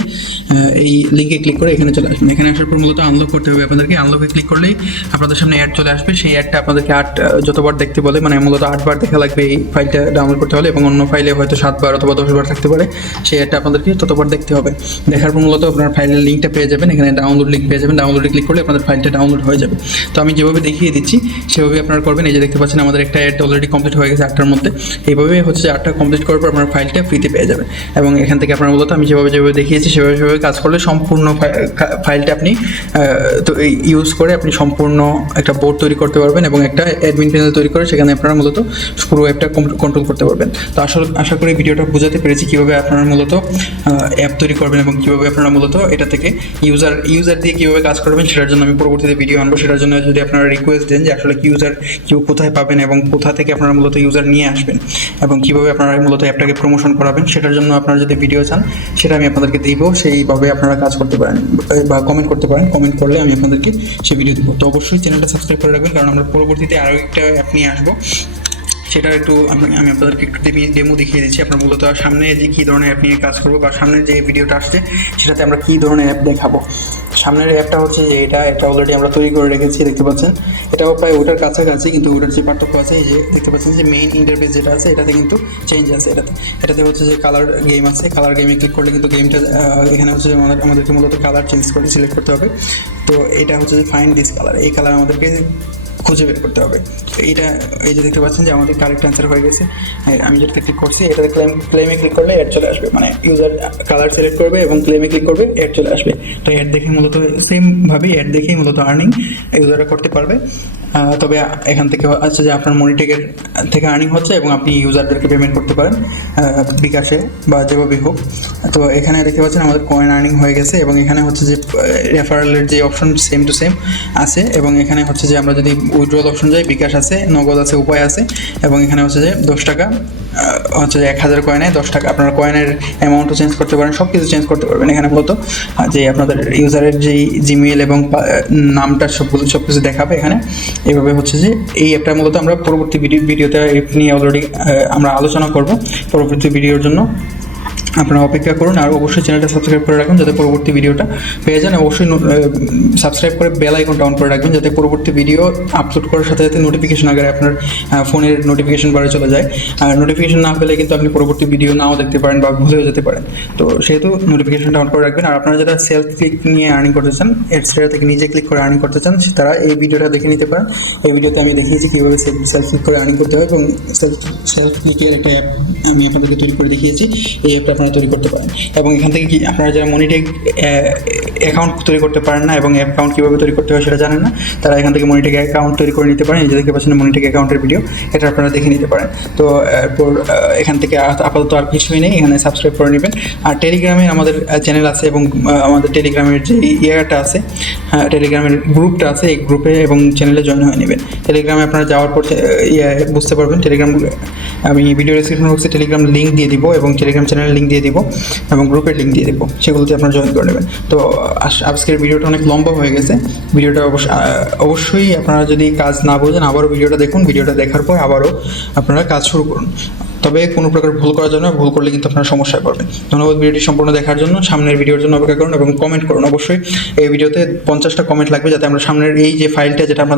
এই লিঙ্কে ক্লিক করে এখানে চলে আসবেন। এখানে আসার পর মূলত আনলক করতে হবে আপনাদেরকে। আনলকে ক্লিক করলেই আপনাদের সামনে অ্যাড চলে আসবে। সেই অ্যাডটা আপনাদেরকে যতবার দেখতে বলে, মানে মূলত 8 বার দেখা লাগবে এই ফাইলটা ডাউনলোড করতে হলে, এবং অন্য ফাইলে হয়তো 7 বার অথবা 10 বার থাকতে পারে। সেই অ্যাডটা আপনাদেরকে ততবার দেখতে হবে। দেখার পর মূলত আপনার ফাইলের লিঙ্কটা পেয়ে যাবেন, এখানে ডাউনলোড লিঙ্ক পেয়ে যাবেন। ডাউনলোডে ক্লিক করলে আপনাদের ফাইলটা ডাউনলোড হয়ে যাবে। তো আমি যেভাবে দেখিয়ে দিচ্ছি সেভাবে আপনারা করবেন। এই যে দেখতে পাচ্ছেন আমাদের একটা অ্যাড অলরেডি কমপ্লিট হয়ে গেছে 8টার মধ্যে। এইভাবে হচ্ছে যে 8টা কমপ্লিট করার পর আপনার ফাইলটা ফ্রিতে পেয়ে যাবেন, এবং এখান থেকে আপনারা মূলত আমি যেভাবে দেখিয়েছি সেভাবে কাজ করলে সম্পূর্ণ ফাইলটা আপনি তো ইউজ করে আপনি সম্পূর্ণ একটা বোর্ড তৈরি করতে পারবেন এবং একটা অ্যাডমিন প্যানেল তৈরি করে সেখানে আপনারা মূলত পুরো অ্যাপটা কন্ট্রোল করতে পারবেন। তো আশা করি ভিডিওটা বোঝাতে পেরেছি কীভাবে আপনারা মূলত অ্যাপ তৈরি করবেন এবং কীভাবে আপনারা মূলত এটা থেকে ইউজার দিয়ে কীভাবে কাজ করবেন সেটার জন্য আমি পরবর্তীতে ভিডিও আনবো। সেটার জন্য যদি আপনারা রিকোয়েস্ট দেন যে আসলে কেউ কোথায় পাবেন এবং কোথা থেকে আপনারা মূলত ইউজার নিয়ে আসবেন এবং কীভাবে আপনারা মূলত অ্যাপটাকে প্রমোশন করাবেন, সেটার জন্য আপনারা যদি ভিডিও চান সেটা আমি আপনাদেরকে দিব। সেইভাবে আপনারা কাজ করতে পারেন বা কমেন্ট করতে পারেন। কমেন্ট করলে আমি আপনাদেরকে সেই ভিডিও দিব। তো অবশ্যই চ্যানেলটা সাবস্ক্রাইব করে রাখবেন, কারণ আমরা পরবর্তীতে আরও একটা অ্যাপ নিয়ে আসবো। সেটা একটু আমি আপনাদেরকে একটু ডেমো দেখিয়ে দিচ্ছি। আপনার মূলত সামনে যে কী ধরনের অ্যাপ নিয়ে কাজ করবো বা সামনের যে ভিডিওটা আসছে সেটাতে আমরা কী ধরনের অ্যাপ দেখাবো। সামনের অ্যাপটা হচ্ছে যে এটা অলরেডি আমরা তৈরি করে রেখেছি। দেখতে পাচ্ছেন এটাও প্রায় ওটার কাছাকাছি, কিন্তু ওটার যে পার্থক্য আছে এই যে দেখতে পাচ্ছেন যে মেইন ইন্টারফেস যেটা আছে এটাতে কিন্তু চেঞ্জ আছে। এটাতে হচ্ছে যে কালার গেম আছে। কালার গেমে ক্লিক করলে কিন্তু গেমটা এখানে হচ্ছে যে আমাদেরকে মূলত কালার চেঞ্জ করে সিলেক্ট করতে হবে। তো এটা হচ্ছে যে ফাইন্ড দিস কালার, এই কালার আমাদেরকে খুঁজে বের করতে হবে। এই যে দেখতে পাচ্ছেন যে আমাদের কারেক্ট অ্যান্সার হয়ে গেছে। আমি যেটাতে ক্লিক করছি এটাতে ক্লেমে ক্লিক করলে অ্যাড চলে আসবে, মানে ইউজার কালার সিলেক্ট করবে এবং ক্লেমে ক্লিক করবে, অ্যাড চলে আসবে। তো অ্যাড দেখে মূলত সেমভাবেই অ্যাড দেখেই মূলত আর্নিং ইউজাররা করতে পারবে। তবে এখান থেকে আছে যে আপনার মনিটেকের থেকে আর্নিং হচ্ছে এবং আপনি ইউজারদেরকে পেমেন্ট করতে পারেন বিকাশে বা যেভাবেই হোক। তো এখানে দেখতে পাচ্ছেন আমাদের কয়েন আর্নিং হয়ে গেছে এবং এখানে হচ্ছে যে রেফারেলের যে অপশন সেম টু সেম আছে, এবং এখানে হচ্ছে যে আমরা যদি উইথড্রল অপশন যাই বিকাশ আছে, নগদ আছে, উপায় আছে, এবং এখানে হচ্ছে যে 10 টাকা হচ্ছে যে 1000 কয়েনে 10 টাকা আপনার কয়েনের অ্যামাউন্টও চেঞ্জ করতে পারেন, সব কিছু চেঞ্জ করতে পারবেন। এখানে মূলত যে আপনাদের ইউজারের যেই জিমেইল এবং নামটা সব কিছু দেখাবে এখানে। এইভাবে হচ্ছে যে এই অ্যাপটা মূলত আমরা পরবর্তী ভিডিওতে নিয়ে অলরেডি আমরা আলোচনা করব। পরবর্তী ভিডিওর জন্য আপনারা অপেক্ষা করুন, আর অবশ্যই চ্যানেলটা সাবস্ক্রাইব করে রাখুন যাতে পরবর্তী ভিডিওটা পেয়ে যান। অবশ্যই সাবস্ক্রাইব করে বেল আইকনটা অন করে রাখবেন যাতে পরবর্তী ভিডিও আপলোড করার সাথে সাথে নোটিফিকেশন আগে আপনার ফোনের নোটিফিকেশন বারে চলে যায়। আর নোটিফিকেশন না পেলে কিন্তু আপনি পরবর্তী ভিডিও নাও দেখতে পারেন বা ভুলেও যেতে পারেন। তো সেহেতু নোটিফিকেশনটা অন করে রাখবেন। আর আপনারা যারা সেলফ ক্লিক নিয়ে আর্নিং করতে চান, এডস্টার থেকে নিজে ক্লিক করে আর্নিং করতে চান, তারা এই ভিডিওটা দেখে নিতে পারেন। এই ভিডিওতে আমি দেখিয়েছি কীভাবে সেলফ ক্লিক করে আর্নিং করতে হয় এবং সেলফ ক্লিকের একটা অ্যাপ আমি আপনাদেরকে তৈরি করে দেখিয়েছি। এই অ্যাপটা আপনারা তৈরি করতে পারেন। এবং এখান থেকে কি আপনারা যারা মনিটেক অ্যাকাউন্ট তৈরি করতে পারেন না এবং অ্যাকাউন্ট কীভাবে তৈরি করতে হয় সেটা জানেন না, তারা এখান থেকে মনিটেক অ্যাকাউন্ট তৈরি করে নিতে পারেন। এই যে দেখতে পাচ্ছেন মনিটেক অ্যাকাউন্টের ভিডিও, এটা আপনারা দেখে নিতে পারেন। তো এরপর এখান থেকে আপাতত আর কিছুই নেই, এখানে সাবস্ক্রাইব করে নেবেন। আর টেলিগ্রামে আমাদের চ্যানেল আছে এবং আমাদের টেলিগ্রামের যে ইয়াটা আছে, টেলিগ্রামের গ্রুপটা আছে, এই গ্রুপে এবং চ্যানেলে জয়েন হয়ে নেবেন। টেলিগ্রামে আপনারা যাওয়ার পর বুঝতে পারবেন। টেলিগ্রাম আমি ভিডিও ডিসক্রিপশন বক্সে টেলিগ্রাম লিঙ্ক দিয়ে দিব এবং টেলিগ্রাম চ্যানেলের লিঙ্ক দিয়ে দিব এবং গ্রুপের লিঙ্ক দিয়ে দিব, সেগুলোতে আপনারা জয়েন করে নেবেন। তো আজকের ভিডিওটা অনেক লম্বা হয়ে গেছে। ভিডিওটা অবশ্যই আপনারা যদি কাজ না বোঝেন আবারও ভিডিওটা দেখুন, ভিডিওটা দেখার পর আবারও আপনারা কাজ শুরু করুন। তবে কোনো প্রকার ভুল করার জন্য, ভুল করলে কিন্তু আপনারা সমস্যায় পড়বেন। ধন্যবাদ ভিডিওটি সম্পূর্ণ দেখার জন্য। সামনের ভিডিওর জন্য অপেক্ষা করুন এবং কমেন্ট করুন। অবশ্যই এই ভিডিওতে 50টা কমেন্ট লাগবে, যাতে আমরা সামনের এই যে ফাইলটা যেটা আপনাদের